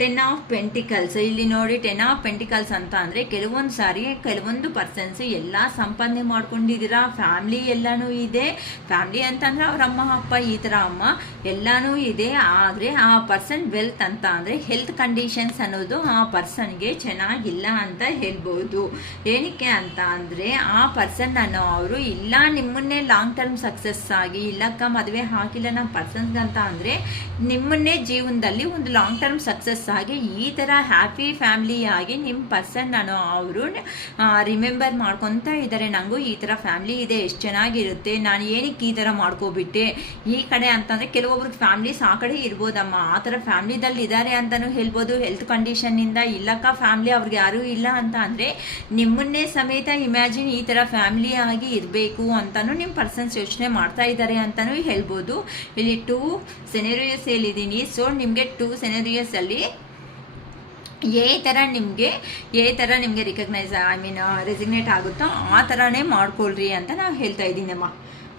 Ten of pentacles. ಇಲ್ಲಿ ನೋಡಿ, ten of pentacles ಅಂತ ಅಂದರೆ ಕೆಲವೊಂದು ಸಾರಿ ಕೆಲವೊಂದು ಪರ್ಸನ್ಸ್ ಎಲ್ಲ ಸಂಪಾದನೆ ಮಾಡ್ಕೊಂಡಿದ್ದೀರಾ, ಫ್ಯಾಮ್ಲಿ ಎಲ್ಲನೂ ಇದೆ. ಫ್ಯಾಮ್ಲಿ ಅಂತಂದರೆ ಅವ್ರ ಅಮ್ಮ ಅಪ್ಪ ಈ ಥರ ಅಮ್ಮ ಎಲ್ಲನೂ ಇದೆ. ಆದರೆ ಆ ಪರ್ಸನ್ ವೆಲ್ತ್ ಅಂತ ಅಂದರೆ ಹೆಲ್ತ್ ಕಂಡೀಷನ್ಸ್ ಅನ್ನೋದು ಆ ಪರ್ಸನ್ಗೆ ಚೆನ್ನಾಗಿಲ್ಲ ಅಂತ ಹೇಳ್ಬೋದು. ಏನಕ್ಕೆ ಅಂತ ಅಂದರೆ ಆ ಪರ್ಸನ್ ಅನ್ನೋ ಅವರು ಇಲ್ಲ ನಿಮ್ಮನ್ನೇ ಲಾಂಗ್ ಟರ್ಮ್ ಸಕ್ಸಸ್ ಆಗಿ, ಇಲ್ಲಕ್ಕ ಮದುವೆ ಹಾಕಿಲ್ಲ ನಮ್ಮ ಪರ್ಸನ್ಸ್ ಅಂತ ಅಂದರೆ ನಿಮ್ಮನ್ನೇ ಜೀವನದಲ್ಲಿ ಒಂದು ಲಾಂಗ್ ಟರ್ಮ್ ಸಕ್ಸಸ್ ಆಗಿ ಈ ಥರ ಹ್ಯಾಪಿ ಫ್ಯಾಮಿಲಿ ಆಗಿ ನಿಮ್ಮ ಪರ್ಸನ್ ಅನ್ನೋ ಅವರು ರಿಮೆಂಬರ್ ಮಾಡ್ಕೊತಾ ಇದ್ದಾರೆ. ನನಗೂ ಈ ಥರ ಫ್ಯಾಮಿಲಿ ಇದೆ, ಎಷ್ಟು ಚೆನ್ನಾಗಿರುತ್ತೆ, ನಾನು ಏನಕ್ಕೆ ಈ ಥರ ಮಾಡ್ಕೋಬಿಟ್ಟೆ ಈ ಕಡೆ ಅಂತಂದರೆ ಕೆಲವೊಬ್ರಿಗೆ ಫ್ಯಾಮ್ಲೀಸ್ ಆ ಕಡೆ ಇರ್ಬೋದಮ್ಮ, ಆ ಥರ ಫ್ಯಾಮ್ಲಿದಲ್ಲಿ ಇದ್ದಾರೆ ಅಂತಲೂ ಹೇಳ್ಬೋದು. ಹೆಲ್ತ್ ಕಂಡೀಷನ್ನಿಂದ ಇಲ್ಲಕ್ಕ ಫ್ಯಾಮ್ಲಿ ಅವ್ರಿಗೆ ಯಾರೂ ಇಲ್ಲ ಅಂತ ಅಂದರೆ ನಿಮ್ಮನ್ನೇ ಸಮೇತ ಇಮ್ಯಾಜಿನ್ ಈ ಥರ ಫ್ಯಾಮಿಲಿ ಆಗಿ ಇರಬೇಕು ಅಂತಲೂ ನಿಮ್ಮ ಪರ್ಸನ್ಸ್ ಯೋಚನೆ ಮಾಡ್ತಾ ಇದ್ದಾರೆ ಅಂತಲೂ ಹೇಳ್ಬೋದು. ಇಲ್ಲಿ 2 ಸೆನೆರಿಯೋಸ್ ಹೇಳಿದ್ದೀನಿ. ಸೊ ನಿಮಗೆ 2 ಸೆನೆರಿಯೋಸಲ್ಲಿ ಏ ಥರ ನಿಮಗೆ ರಿಕಗ್ನೈಸ್ ರೆಸಿಗ್ನೇಟ್ ಆಗುತ್ತೋ ಆ ಥರನೇ ಮಾಡ್ಕೊಳ್ರಿ ಅಂತ ನಾವು ಹೇಳ್ತಾ ಇದ್ದೀನಮ್ಮ.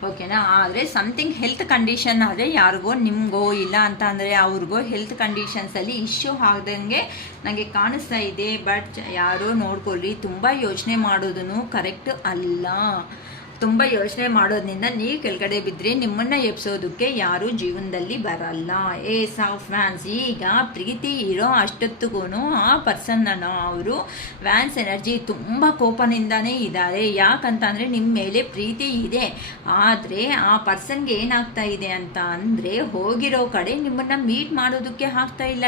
ಓಕೆನಾ? ಆದರೆ ಸಮಥಿಂಗ್ ಹೆಲ್ತ್ ಕಂಡೀಷನ್ ಆದರೆ ಯಾರಿಗೋ ನಿಮಗೋ ಇಲ್ಲ ಅಂತ ಅಂದರೆ ಅವ್ರಿಗೋ ಹೆಲ್ತ್ ಕಂಡೀಷನ್ಸಲ್ಲಿ ಇಶ್ಯೂ ಆಗದಂಗೆ ನನಗೆ ಕಾಣಿಸ್ತಾ ಇದೆ. ಬಟ್ ಯಾರೋ ನೋಡ್ಕೊಳ್ರಿ, ತುಂಬ ಯೋಚನೆ ಮಾಡೋದನ್ನು ಕರೆಕ್ಟ್ ಅಲ್ಲ. ತುಂಬ ಯೋಚನೆ ಮಾಡೋದ್ರಿಂದ ನೀವು ಕೆಳಗಡೆ ಬಿದ್ದರೆ ನಿಮ್ಮನ್ನು ಎಬ್ಸೋದಕ್ಕೆ ಯಾರೂ ಜೀವನದಲ್ಲಿ ಬರಲ್ಲ. Ace of wands. ಈಗ ಪ್ರೀತಿ ಇರೋ ಅಷ್ಟೊತ್ತಿಗೂ ಆ ಪರ್ಸನ್ನನ್ನು ಅವರು ವ್ಯಾನ್ಸ್ ಎನರ್ಜಿ ತುಂಬ ಕೋಪನಿಂದಾನೇ ಇದ್ದಾರೆ. ಯಾಕಂತಂದರೆ ನಿಮ್ಮ ಮೇಲೆ ಪ್ರೀತಿ ಇದೆ, ಆದರೆ ಆ ಪರ್ಸನ್ಗೆ ಏನಾಗ್ತಾ ಇದೆ ಅಂತ ಅಂದರೆ ಹೋಗಿರೋ ಕಡೆ ನಿಮ್ಮನ್ನು ಮೀಟ್ ಮಾಡೋದಕ್ಕೆ ಆಗ್ತಾ ಇಲ್ಲ.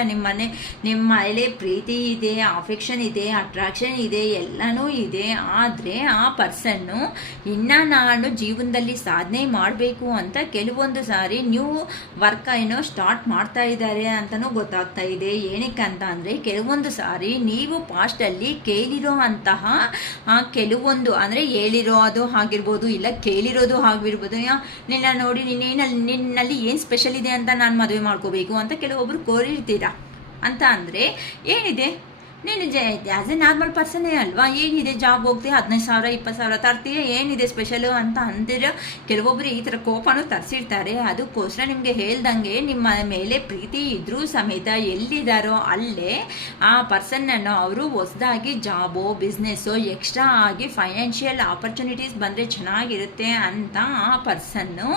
ನಿಮ್ಮ ಮೇಲೆ ಪ್ರೀತಿ ಇದೆ, ಅಫೆಕ್ಷನ್ ಇದೆ, ಅಟ್ರಾಕ್ಷನ್ ಇದೆ, ಎಲ್ಲನೂ ಇದೆ. ಆದರೆ ಆ ಪರ್ಸನ್ನು ಇನ್ನು ನಾನು ಜೀವನದಲ್ಲಿ ಸಾಧನೆ ಮಾಡಬೇಕು ಅಂತ ಕೆಲವೊಂದು ಸಾರಿ ನ್ಯೂ ವರ್ಕ್ ಸ್ಟಾರ್ಟ್ ಮಾಡ್ತಾ ಇದ್ದಾರೆ ಅಂತಲೂ ಗೊತ್ತಾಗ್ತಾ ಇದೆ. ಏನಕ್ಕೆ ಅಂತ ಅಂದರೆ ಕೆಲವೊಂದು ಸಾರಿ ನೀವು ಪಾಸ್ಟಲ್ಲಿ ಕೇಳಿರೋ ಅಂತಹ ಕೆಲವೊಂದು ಅಂದರೆ ಹೇಳಿರೋ ಅದು ಆಗಿರ್ಬೋದು, ಇಲ್ಲ ಕೇಳಿರೋದು ಆಗಿರ್ಬೋದು. ನಿನ್ನ ನೋಡಿ ನಿನ್ನಲ್ಲಿ ಏನು ಸ್ಪೆಷಲ್ ಇದೆ ಅಂತ ನಾನು ಮದುವೆ ಮಾಡ್ಕೋಬೇಕು ಅಂತ ಕೆಲವೊಬ್ಬರು ಕೋರಿರ್ತೀರಾ. ಅಂತ ಅಂದರೆ ಏನಿದೆ, ನೀನು ಆ್ಯಸ್ ಎ ನಾರ್ಮಲ್ ಪರ್ಸನ್ನೇ ಅಲ್ವಾ, ಏನಿದೆ ಜಾಬ್ ಹೋಗ್ತೀಯ 15,000 20,000 ತರ್ತೀಯ, ಏನಿದೆ ಸ್ಪೆಷಲು ಅಂತ ಅಂದಿರೋ ಕೆಲವೊಬ್ಬರು ಈ ಥರ ಕೋಪನೂ ತರಿಸಿರ್ತಾರೆ. ಅದಕ್ಕೋಸ್ಕರ ನಿಮಗೆ ಹೇಳ್ದಂಗೆ ನಿಮ್ಮ ಮೇಲೆ ಪ್ರೀತಿ ಇದ್ರೂ ಸಮೇತ ಎಲ್ಲಿದ್ದಾರೋ ಅಲ್ಲೇ ಆ ಪರ್ಸನ್ನನ್ನು ಅವರು ಹೊಸದಾಗಿ ಜಾಬೋ ಬಿಸ್ನೆಸ್ಸೋ ಎಕ್ಸ್ಟ್ರಾ ಆಗಿ ಫೈನಾನ್ಷಿಯಲ್ ಆಪರ್ಚುನಿಟೀಸ್ ಬಂದರೆ ಚೆನ್ನಾಗಿರುತ್ತೆ ಅಂತ ಆ ಪರ್ಸನ್ನು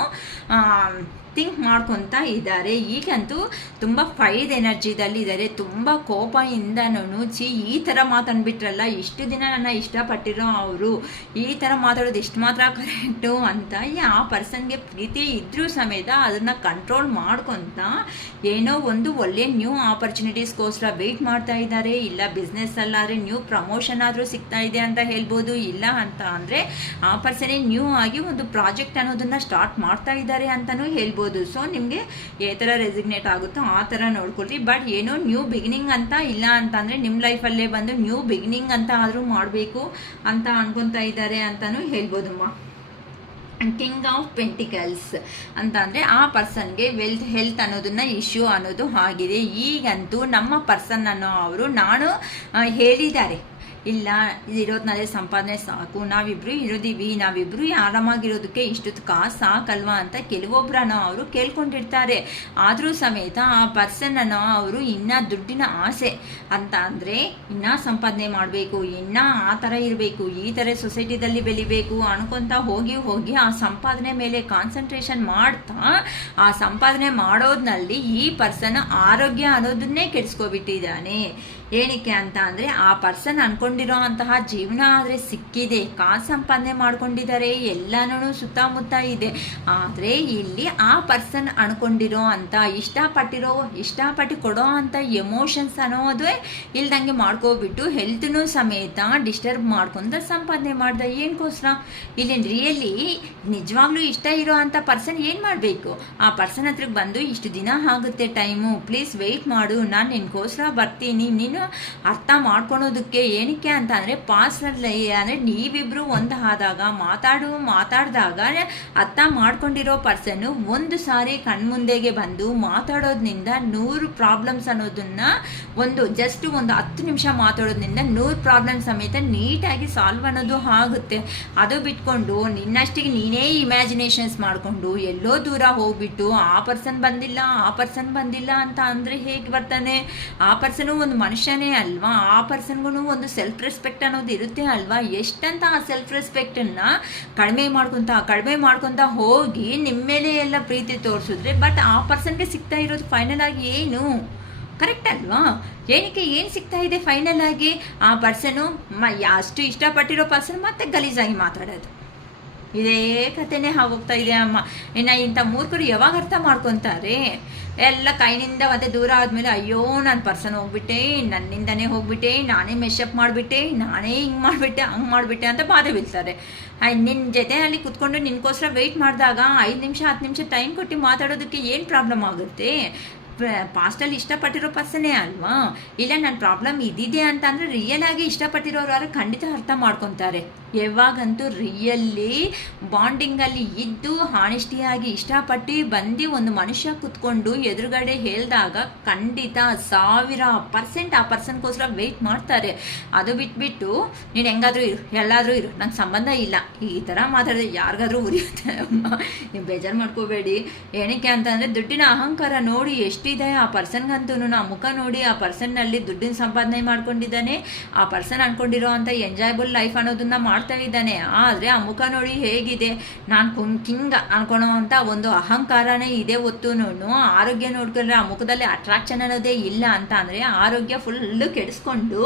ಥಿಂಕ್ ಮಾಡ್ಕೊತಾ ಇದ್ದಾರೆ. ಈಗಂತೂ ತುಂಬ ಫೈರ್ ಎನರ್ಜಿದಲ್ಲಿ ಇದ್ದಾರೆ, ತುಂಬ ಕೋಪದಿಂದನೂ ಈ ಥರ ಮಾತಾಡ್ಬಿಟ್ರಲ್ಲ, ಇಷ್ಟು ದಿನ ನನ್ನ ಇಷ್ಟಪಟ್ಟಿರೋ ಅವರು ಈ ಥರ ಮಾತಾಡೋದು ಎಷ್ಟು ಮಾತ್ರ ಕರೆಕ್ಟು ಅಂತ ಆ ಪರ್ಸನ್ಗೆ ಪ್ರೀತಿ ಇದ್ರೂ ಸಮೇತ ಅದನ್ನು ಕಂಟ್ರೋಲ್ ಮಾಡ್ಕೊತ ಏನೋ ಒಂದು ಒಳ್ಳೆ ನ್ಯೂ ಆಪರ್ಚುನಿಟೀಸ್ಗೋಸ್ಕರ ವೆಯ್ಟ್ ಮಾಡ್ತಾ ಇದ್ದಾರೆ. ಇಲ್ಲ ಬಿಸ್ನೆಸ್ಸಲ್ಲಾದರೆ ನ್ಯೂ ಪ್ರಮೋಷನ್ ಆದರೂ ಸಿಗ್ತಾ ಇದೆ ಅಂತ ಹೇಳ್ಬೋದು. ಇಲ್ಲ ಅಂತ ಅಂದರೆ ಆ ಪರ್ಸನೇ ನ್ಯೂ ಆಗಿ ಒಂದು ಪ್ರಾಜೆಕ್ಟ್ ಅನ್ನೋದನ್ನು ಸ್ಟಾರ್ಟ್ ಮಾಡ್ತಾ ಇದ್ದಾರೆ ಅಂತಲೂ ಹೇಳ್ಬೋದು. ಸೊ ನಿಮಗೆ ಯಾವ ಥರ ರೆಸಿಗ್ನೇಟ್ ಆಗುತ್ತೋ ಆ ಥರ ನೋಡ್ಕೊಳ್ರಿ. ಬಟ್ ಏನೋ ನ್ಯೂ ಬಿಗಿನಿಂಗ್ ಅಂತ ಇಲ್ಲ ಅಂತಂದರೆ ನಿಮ್ಮ ಲೈಫಲ್ಲೇ ಬಂದು ನ್ಯೂ ಬಿಗಿನಿಂಗ್ ಅಂತ ಆದರೂ ಮಾಡಬೇಕು ಅಂತ ಅನ್ಕೊತಾ ಇದ್ದಾರೆ ಅಂತಲೂ ಹೇಳ್ಬೋದಮ್ಮ. ಕಿಂಗ್ ಆಫ್ ಪೆಂಟಿಕಲ್ಸ್ ಅಂತ ಅಂದರೆ ಆ ಪರ್ಸನ್ಗೆ ಹೆಲ್ತ್ ಅನ್ನೋದನ್ನ ಇಶ್ಯೂ ಅನ್ನೋದು ಆಗಿದೆ. ಈಗಂತೂ ನಮ್ಮ ಪರ್ಸನ್ ಅನ್ನೋ ಅವರು ನಾನು ಹೇಳಿದ್ದಾರೆ, ಇಲ್ಲ ಇರೋದ್ನಲ್ಲೇ ಸಂಪಾದನೆ ಸಾಕು, ನಾವಿಬ್ರು ಇರೋದೀವಿ, ನಾವಿಬ್ರು ಆರಾಮಾಗಿರೋದಕ್ಕೆ ಇಷ್ಟೊತ್ತು ಕಾಸು ಸಾಕಲ್ವಾ ಅಂತ ಕೆಲವೊಬ್ಬರನ್ನು ಅವರು ಕೇಳ್ಕೊಂಡಿರ್ತಾರೆ. ಆದರೂ ಸಮೇತ ಆ ಪರ್ಸನ್ನನ್ನು ಅವರು ಇನ್ನೂ ದುಡ್ಡಿನ ಆಸೆ ಅಂತ ಅಂದರೆ ಇನ್ನೂ ಸಂಪಾದನೆ ಮಾಡಬೇಕು, ಇನ್ನೂ ಆ ಥರ ಇರಬೇಕು, ಈ ಥರ ಸೊಸೈಟಿದಲ್ಲಿ ಬೆಳಿಬೇಕು ಅನ್ಕೊತ ಹೋಗಿ ಆ ಸಂಪಾದನೆ ಮೇಲೆ ಕಾನ್ಸಂಟ್ರೇಷನ್ ಮಾಡ್ತಾ ಆ ಸಂಪಾದನೆ ಮಾಡೋದ್ನಲ್ಲಿ ಈ ಪರ್ಸನ್ ಆರೋಗ್ಯ ಅನ್ನೋದನ್ನೇ ಕೆಡಿಸ್ಕೊಬಿಟ್ಟಿದ್ದಾನೆ. ಏನಕ್ಕೆ ಅಂತ ಅಂದರೆ ಆ ಪರ್ಸನ್ ಅನ್ಕೊಂಡಿರೋ ಅಂತಹ ಜೀವನ ಆದರೆ ಸಿಕ್ಕಿದೆ, ಕಾಸು ಸಂಪಾದನೆ ಮಾಡ್ಕೊಂಡಿದ್ದಾರೆ, ಎಲ್ಲನೂ ಸುತ್ತಮುತ್ತ ಇದೆ. ಆದರೆ ಇಲ್ಲಿ ಆ ಪರ್ಸನ್ ಅನ್ಕೊಂಡಿರೋ ಅಂತ ಇಷ್ಟಪಟ್ಟು ಕೊಡೋ ಅಂಥ ಎಮೋಷನ್ಸ್ ಅನ್ನೋದೇ ಇಲ್ದಂಗೆ ಮಾಡ್ಕೋಬಿಟ್ಟು ಹೆಲ್ತ್ನೂ ಸಮೇತ ಡಿಸ್ಟರ್ಬ್ ಮಾಡ್ಕೊಂತ ಸಂಪಾದನೆ ಮಾಡ್ದೆ. ಏನಕ್ಕೋಸ್ಕರ ಇಲ್ಲಿ ರಿಯಲಿ ನಿಜವಾಗ್ಲೂ ಇಷ್ಟ ಇರೋ ಅಂಥ ಪರ್ಸನ್ ಏನು ಮಾಡಬೇಕು, ಆ ಪರ್ಸನ್ ಹತ್ರಕ್ಕೆ ಬಂದು ಇಷ್ಟು ದಿನ ಆಗುತ್ತೆ ಟೈಮು, ಪ್ಲೀಸ್ ವೆಯ್ಟ್ ಮಾಡು, ನಾನು ನಿನ್ಗೋಸ್ಕರ ಬರ್ತೀನಿ, ನೀನು ಅರ್ಥ ಮಾಡ್ಕೊಳೋದಕ್ಕೆ ಏನಕ್ಕೆ ಏನಕ್ಕೆ ಅಂತ ಅಂದರೆ ಪಾಸ್ಟಲ್ಲಿ ಅಂದರೆ ನೀವಿಬ್ಬರು ಒಂದು ಆದಾಗ ಮಾತಾಡಿದಾಗ ಅರ್ಥ ಮಾಡ್ಕೊಂಡಿರೋ ಪರ್ಸನ್ನು ಒಂದು ಸಾರಿ ಕಣ್ಮುಂದೆಗೆ ಬಂದು ಮಾತಾಡೋದ್ರಿಂದ 100 ಪ್ರಾಬ್ಲಮ್ಸ್ ಅನ್ನೋದನ್ನು ಜಸ್ಟ್ ಒಂದು 10 ನಿಮಿಷ ಮಾತಾಡೋದ್ರಿಂದ 100 ಪ್ರಾಬ್ಲಮ್ ಸಮೇತ ನೀಟಾಗಿ ಸಾಲ್ವ್ ಅನ್ನೋದು ಆಗುತ್ತೆ. ಅದು ಬಿಟ್ಕೊಂಡು ನಿನ್ನಷ್ಟಿಗೆ ನೀನೇ ಇಮ್ಯಾಜಿನೇಷನ್ಸ್ ಮಾಡಿಕೊಂಡು ಎಲ್ಲೋ ದೂರ ಹೋಗ್ಬಿಟ್ಟು ಆ ಪರ್ಸನ್ ಬಂದಿಲ್ಲ ಅಂತ ಅಂದರೆ ಹೇಗೆ ಬರ್ತಾನೆ? ಆ ಪರ್ಸನು ಒಂದು ಮನುಷ್ಯನೇ ಅಲ್ವಾ? ಆ ಪರ್ಸನ್ಗೂ ಒಂದು ಸೆಲ್ಫ್ ರೆಸ್ಪೆಕ್ಟ್ ಅನ್ನೋದು ಇರುತ್ತೆ ಅಲ್ವಾ? ಎಷ್ಟಂತ ಆ ಸೆಲ್ಫ್ ರೆಸ್ಪೆಕ್ಟನ್ನು ಕಡಿಮೆ ಮಾಡ್ಕೊತ ಹೋಗಿ ನಿಮ್ಮ ಮೇಲೆ ಎಲ್ಲ ಪ್ರೀತಿ ತೋರಿಸಿದ್ರೆ ಬಟ್ ಆ ಪರ್ಸನ್ಗೆ ಸಿಗ್ತಾ ಇರೋದು ಫೈನಲ್ ಆಗಿ ಏನು? ಕರೆಕ್ಟ್ ಅಲ್ವಾ? ಏನು ಸಿಗ್ತಾ ಇದೆ ಫೈನಲ್ ಆಗಿ? ಆ ಪರ್ಸನು ಅಷ್ಟು ಇಷ್ಟಪಟ್ಟಿರೋ ಪರ್ಸನ್ ಮತ್ತೆ ಗಲೀಜಾಗಿ ಮಾತಾಡೋದು, ಇದೇ ಕಥೆನೇ ಆಗೋಗ್ತಾ ಇದೆ ಅಮ್ಮ. ಇನ್ನು ಇಂಥ ಮೂರ್ಖರು ಯಾವಾಗ ಅರ್ಥ ಮಾಡ್ಕೊತಾರೆ? ಎಲ್ಲ ಕೈನಿಂದ ಮತ್ತೆ ದೂರ ಆದಮೇಲೆ ಅಯ್ಯೋ ನಾನು ಪರ್ಸನ್ ಹೋಗ್ಬಿಟ್ಟೆ, ನನ್ನಿಂದನೇ ಹೋಗ್ಬಿಟ್ಟೆ, ನಾನೇ ಮೆಶಪ್ ಮಾಡಿಬಿಟ್ಟೆ, ನಾನೇ ಹಿಂಗೆ ಮಾಡಿಬಿಟ್ಟೆ ಅಂತ ಬಾಧೆ ಬೀಳ್ತಾರೆ. ನಿನ್ನ ಜೊತೆ ಅಲ್ಲಿ ಕುತ್ಕೊಂಡು ನಿನ್ಗೋಸ್ಕರ ವೆಯ್ಟ್ ಮಾಡಿದಾಗ 5 ನಿಮಿಷ 10 ನಿಮಿಷ ಟೈಮ್ ಕೊಟ್ಟು ಮಾತಾಡೋದಕ್ಕೆ ಏನು ಪ್ರಾಬ್ಲಮ್ ಆಗುತ್ತೆ? ಪಾಸ್ಟಲ್ಲಿ ಇಷ್ಟಪಟ್ಟಿರೋ ಪರ್ಸನೇ ಅಲ್ವಾ? ಇಲ್ಲ ನನ್ನ ಪ್ರಾಬ್ಲಮ್ ಇದಿದೆ ಅಂತ ಅಂದರೆ ರಿಯಲ್ ಆಗಿ ಇಷ್ಟಪಟ್ಟಿರೋರು ಖಂಡಿತ ಅರ್ಥ ಮಾಡ್ಕೊತಾರೆ. ಯಾವಾಗಂತೂ ರಿಯಲ್ಲಿ ಬಾಂಡಿಂಗಲ್ಲಿ ಇದ್ದು ಹಾನೆಸ್ಟಿಯಾಗಿ ಇಷ್ಟಪಟ್ಟು ಬಂದು ಒಂದು ಮನುಷ್ಯ ಕುತ್ಕೊಂಡು ಎದುರುಗಡೆ ಹೇಳಿದಾಗ ಖಂಡಿತ 1000% ಆ ಪರ್ಸನ್ಗೋಸ್ಕರ ವೆಯ್ಟ್ ಮಾಡ್ತಾರೆ. ಅದು ಬಿಟ್ಬಿಟ್ಟು ನೀನು ಹೆಂಗಾದರೂ ಇರು, ಎಲ್ಲಾದರೂ ಇರು, ನಂಗೆ ಸಂಬಂಧ ಇಲ್ಲ, ಈ ಥರ ಮಾತಾಡಿದ್ರೆ ಯಾರಿಗಾದ್ರೂ ಉರಿಯುತ್ತೆ ಅಮ್ಮ. ನೀವು ಬೇಜಾರು ಮಾಡ್ಕೋಬೇಡಿ. ಏನಕ್ಕೆ ಅಂತಂದರೆ ದುಡ್ಡಿನ ಅಹಂಕಾರ ನೋಡಿ ಎಷ್ಟಿದೆ ಆ ಪರ್ಸನ್ಗಂತೂ. ಆ ಮುಖ ನೋಡಿ ಆ ಪರ್ಸನ್ನಲ್ಲಿ ದುಡ್ಡಿನ ಸಂಪಾದನೆ ಮಾಡ್ಕೊಂಡಿದ್ದಾನೆ, ಆ ಪರ್ಸನ್ ಅಂದ್ಕೊಂಡಿರೋ ಅಂಥ ಎಂಜಾಯಬಲ್ ಲೈಫ್ ಅನ್ನೋದನ್ನ ಮಾಡ್ತಾ ಇದ್ದಾನೆ. ಆದರೆ ಆ ಮುಖ ನೋಡಿ ಹೇಗಿದೆ? ನಾನು ಕಿಂಗ್ ಅನ್ಕೊಳೋ ಅಂತ ಒಂದು ಅಹಂಕಾರನೇ ಇದೆ ಹೊತ್ತುನು. ಆರೋಗ್ಯ ನೋಡ್ಕೊಂಡ್ರೆ ಆ ಮುಖದಲ್ಲಿ ಅಟ್ರಾಕ್ಷನ್ ಅನ್ನೋದೇ ಇಲ್ಲ ಅಂತ ಅಂದರೆ ಆರೋಗ್ಯ ಫುಲ್ಲು ಕೆಡಿಸ್ಕೊಂಡು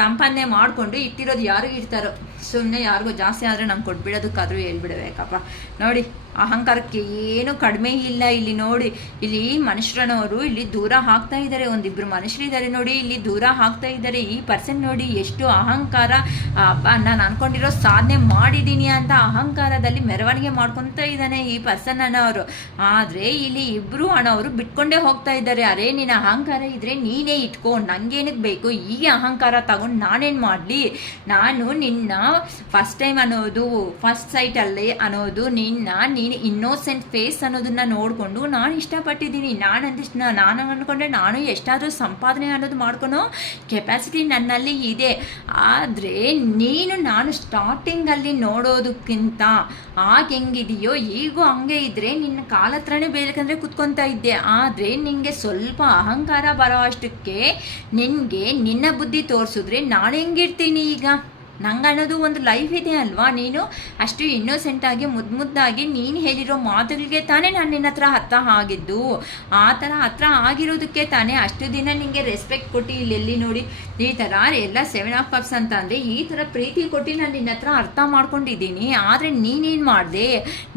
ಸಂಪಾದನೆ ಮಾಡಿಕೊಂಡು ಇಟ್ಟಿರೋದು ಯಾರಿಗೂ ಇರ್ತಾರೋ, ಸುಮ್ಮನೆ ಯಾರಿಗೂ ಜಾಸ್ತಿ ಆದರೆ ನಂಗೆ ಕೊಟ್ಬಿಡೋದಕ್ಕಾದರೂ ಹೇಳ್ಬಿಡ್ಬೇಕಪ್ಪ. ನೋಡಿ ಅಹಂಕಾರಕ್ಕೆ ಏನು ಕಡಿಮೆ ಇಲ್ಲ. ಇಲ್ಲಿ ನೋಡಿ, ಇಲ್ಲಿ ಮನುಷ್ಯರನವರು ಇಲ್ಲಿ ದೂರ ಹಾಕ್ತಾ ಇದ್ದಾರೆ. ಒಂದಿಬ್ಬರು ಮನುಷ್ಯರಿದ್ದಾರೆ ನೋಡಿ, ಇಲ್ಲಿ ದೂರ ಹಾಕ್ತಾ ಇದ್ದಾರೆ. ಈ ಪರ್ಸನ್ ನೋಡಿ ಎಷ್ಟು ಅಹಂಕಾರ, ನಾನು ಅನ್ಕೊಂಡಿರೋ ಸಾಧನೆ ಮಾಡಿದ್ದೀನಿ ಅಂತ ಅಹಂಕಾರದಲ್ಲಿ ಮೆರವಣಿಗೆ ಮಾಡ್ಕೊತಾ ಇದ್ದಾನೆ ಈ ಪರ್ಸನ್ ಅನ್ನೋರು. ಆದರೆ ಇಲ್ಲಿ ಇಬ್ಬರು ಅಣ್ಣವರು ಬಿಟ್ಕೊಂಡೇ ಹೋಗ್ತಾ ಇದ್ದಾರೆ. ಅರೇ ನಿನ್ನ ಅಹಂಕಾರ ಇದ್ರೆ ನೀನೇ ಇಟ್ಕೋ, ನಂಗೇನಕ್ಕೆ ಬೇಕು ಈ ಅಹಂಕಾರ ತಗೊಂಡು ನಾನೇನು ಮಾಡಲಿ? ನಾನು ನಿನ್ನ ಫಸ್ಟ್ ಟೈಮ್ ಅನ್ನೋದು, ಫಸ್ಟ್ ಸೈಟಲ್ಲಿ ಅನ್ನೋದು ನೀನು ಇನ್ನೋಸೆಂಟ್ ಫೇಸ್ ಅನ್ನೋದನ್ನ ನೋಡಿಕೊಂಡು ನಾನು ಇಷ್ಟಪಟ್ಟಿದ್ದೀನಿ. ನಾನು ಅಂದ್ಕೊಂಡ್ರೆ ನಾನು ಎಷ್ಟಾದರೂ ಸಂಪಾದನೆ ಅನ್ನೋದು ಮಾಡ್ಕೊಳೋ ಕೆಪಾಸಿಟಿ ನನ್ನಲ್ಲಿ ಇದೆ. ಆದರೆ ನಾನು ಸ್ಟಾರ್ಟಿಂಗಲ್ಲಿ ನೋಡೋದಕ್ಕಿಂತ ಆಗ ಹೆಂಗಿದೆಯೋ ಈಗೂ ಹಂಗೆ ಇದ್ದರೆ ನಿನ್ನ ಕಾಲ ಹತ್ರನೇ ಬೇಕಂದರೆ ಕುತ್ಕೊತಾ ಇದ್ದೆ. ಆದರೆ ನಿನಗೆ ಸ್ವಲ್ಪ ಅಹಂಕಾರ ಬರೋ ಅಷ್ಟಕ್ಕೆ ನಿನಗೆ ನಿನ್ನ ಬುದ್ಧಿ ತೋರಿಸಿದ್ರೆ ನಾನು ಹೆಂಗಿರ್ತೀನಿ ಈಗ? ನಂಗೆ ಅನ್ನೋದು ಒಂದು ಲೈಫ್ ಇದೆ ಅಲ್ವಾ? ನೀನು ಅಷ್ಟು ಇನ್ನೋಸೆಂಟಾಗಿ ಮುದ್ದಾಗಿ ನೀನು ಹೇಳಿರೋ ಮಾತುಗಳಿಗೆ ತಾನೇ ನಾನು ನಿನ್ನ ಹತ್ರ ಅರ್ಥ ಆಗಿದ್ದು. ಆ ಥರ ಹತ್ರ ಆಗಿರೋದಕ್ಕೆ ತಾನೇ ಅಷ್ಟು ದಿನ ನಿನಗೆ ರೆಸ್ಪೆಕ್ಟ್ ಕೊಟ್ಟು ಇಲ್ಲೆಲ್ಲಿ ನೋಡಿ ಈ ಥರ ಎಲ್ಲ 7 of Cups ಅಂತ ಅಂದರೆ ಈ ಥರ ಪ್ರೀತಿ ಕೊಟ್ಟು ನಾನು ನಿನ್ನ ಹತ್ರ ಅರ್ಥ ಮಾಡ್ಕೊಂಡಿದ್ದೀನಿ. ಆದರೆ ನೀನೇನು ಮಾಡಿದೆ?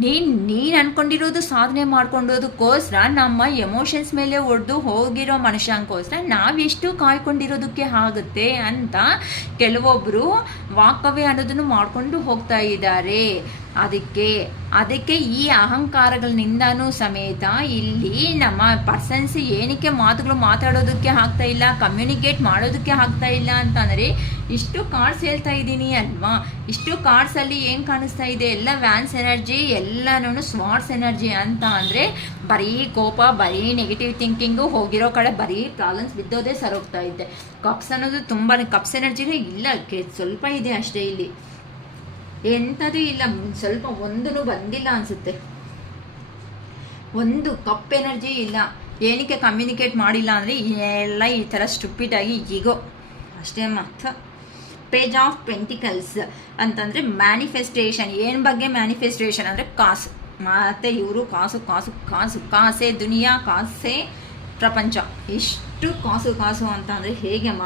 ನೀನು ಅಂದ್ಕೊಂಡಿರೋದು ಸಾಧನೆ ಮಾಡ್ಕೊಂಡೋದಕ್ಕೋಸ್ಕರ ನಮ್ಮ ಎಮೋಷನ್ಸ್ ಮೇಲೆ ಒಡೆದು ಹೋಗಿರೋ ಮನುಷ್ಯಂಗೋಸ್ಕರ ನಾವೆಷ್ಟು ಕಾಯ್ಕೊಂಡಿರೋದಕ್ಕೆ ಆಗುತ್ತೆ ಅಂತ ಕೆಲವೊಬ್ಬರು ವಾಕವೇ ಅನ್ನೋದನ್ನು ಮಾಡ್ಕೊಂಡು ಹೋಗ್ತಾ ಇದ್ದಾರೆ. ಅದಕ್ಕೆ ಈ ಅಹಂಕಾರಗಳಿಂದನೂ ಸಮೇತ ಇಲ್ಲಿ ನಮ್ಮ ಪರ್ಸನ್ಸ್ ಏನಕ್ಕೆ ಮಾತುಗಳು ಮಾತಾಡೋದಕ್ಕೆ ಆಗ್ತಾ ಇಲ್ಲ, ಕಮ್ಯುನಿಕೇಟ್ ಮಾಡೋದಕ್ಕೆ ಆಗ್ತಾ ಇಲ್ಲ ಅಂತಂದರೆ ಇಷ್ಟು ಕಾರ್ಡ್ಸ್ ಹೇಳ್ತಾ ಇದ್ದೀನಿ ಅಲ್ವಾ? ಇಷ್ಟು ಕಾರ್ಡ್ಸಲ್ಲಿ ಏನು ಕಾಣಿಸ್ತಾ ಇದೆ? ಎಲ್ಲ ವ್ಯಾನ್ಸ್ ಎನರ್ಜಿ, ಎಲ್ಲನೂ ಸ್ವಾರ್ಟ್ಸ್ ಎನರ್ಜಿ ಅಂತ ಅಂದರೆ ಬರೀ ಕೋಪ, ಬರೀ ನೆಗೆಟಿವ್ ಥಿಂಕಿಂಗು, ಹೋಗಿರೋ ಕಡೆ ಬರೀ ಪ್ರಾಬ್ಲಮ್ಸ್ ಬಿದ್ದೋದೇ ಸರೋಗ್ತಾ ಇದೆ. ಕಪ್ಸ್ ಅನ್ನೋದು ತುಂಬಾ ಕಪ್ಸ್ ಎನರ್ಜಿನೇ ಇಲ್ಲ, ಸ್ವಲ್ಪ ಇದೆ ಅಷ್ಟೇ. ಇಲ್ಲಿ ಎಂಥದ್ದು ಇಲ್ಲ, ಸ್ವಲ್ಪ ಒಂದೂ ಬಂದಿಲ್ಲ ಅನಿಸುತ್ತೆ. ಒಂದು ಕಪ್ ಎನರ್ಜಿ ಇಲ್ಲ. ಏನಕ್ಕೆ ಕಮ್ಯುನಿಕೇಟ್ ಮಾಡಿಲ್ಲ ಅಂದರೆ ಎಲ್ಲ ಈ ಥರ ಸ್ಟುಪಿಡಾಗಿ ಈಗೋ ಅಷ್ಟೇ. ಮತ್ತು ಪೇಜ್ ಆಫ್ ಪೆಂಟಿಕಲ್ಸ್ ಅಂತಂದರೆ ಮ್ಯಾನಿಫೆಸ್ಟೇಷನ್. ಏನು ಬಗ್ಗೆ ಮ್ಯಾನಿಫೆಸ್ಟೇಷನ್ ಅಂದರೆ ಕಾಸು. ಮತ್ತು ಇವರು ಕಾಸೇ ದುನಿಯಾ, ಕಾಸೇ ಪ್ರಪಂಚ. ಇಷ್ಟು ಕಾಸು ಅಂತ ಅಂದರೆ ಹೇಗೆಮ್ಮ?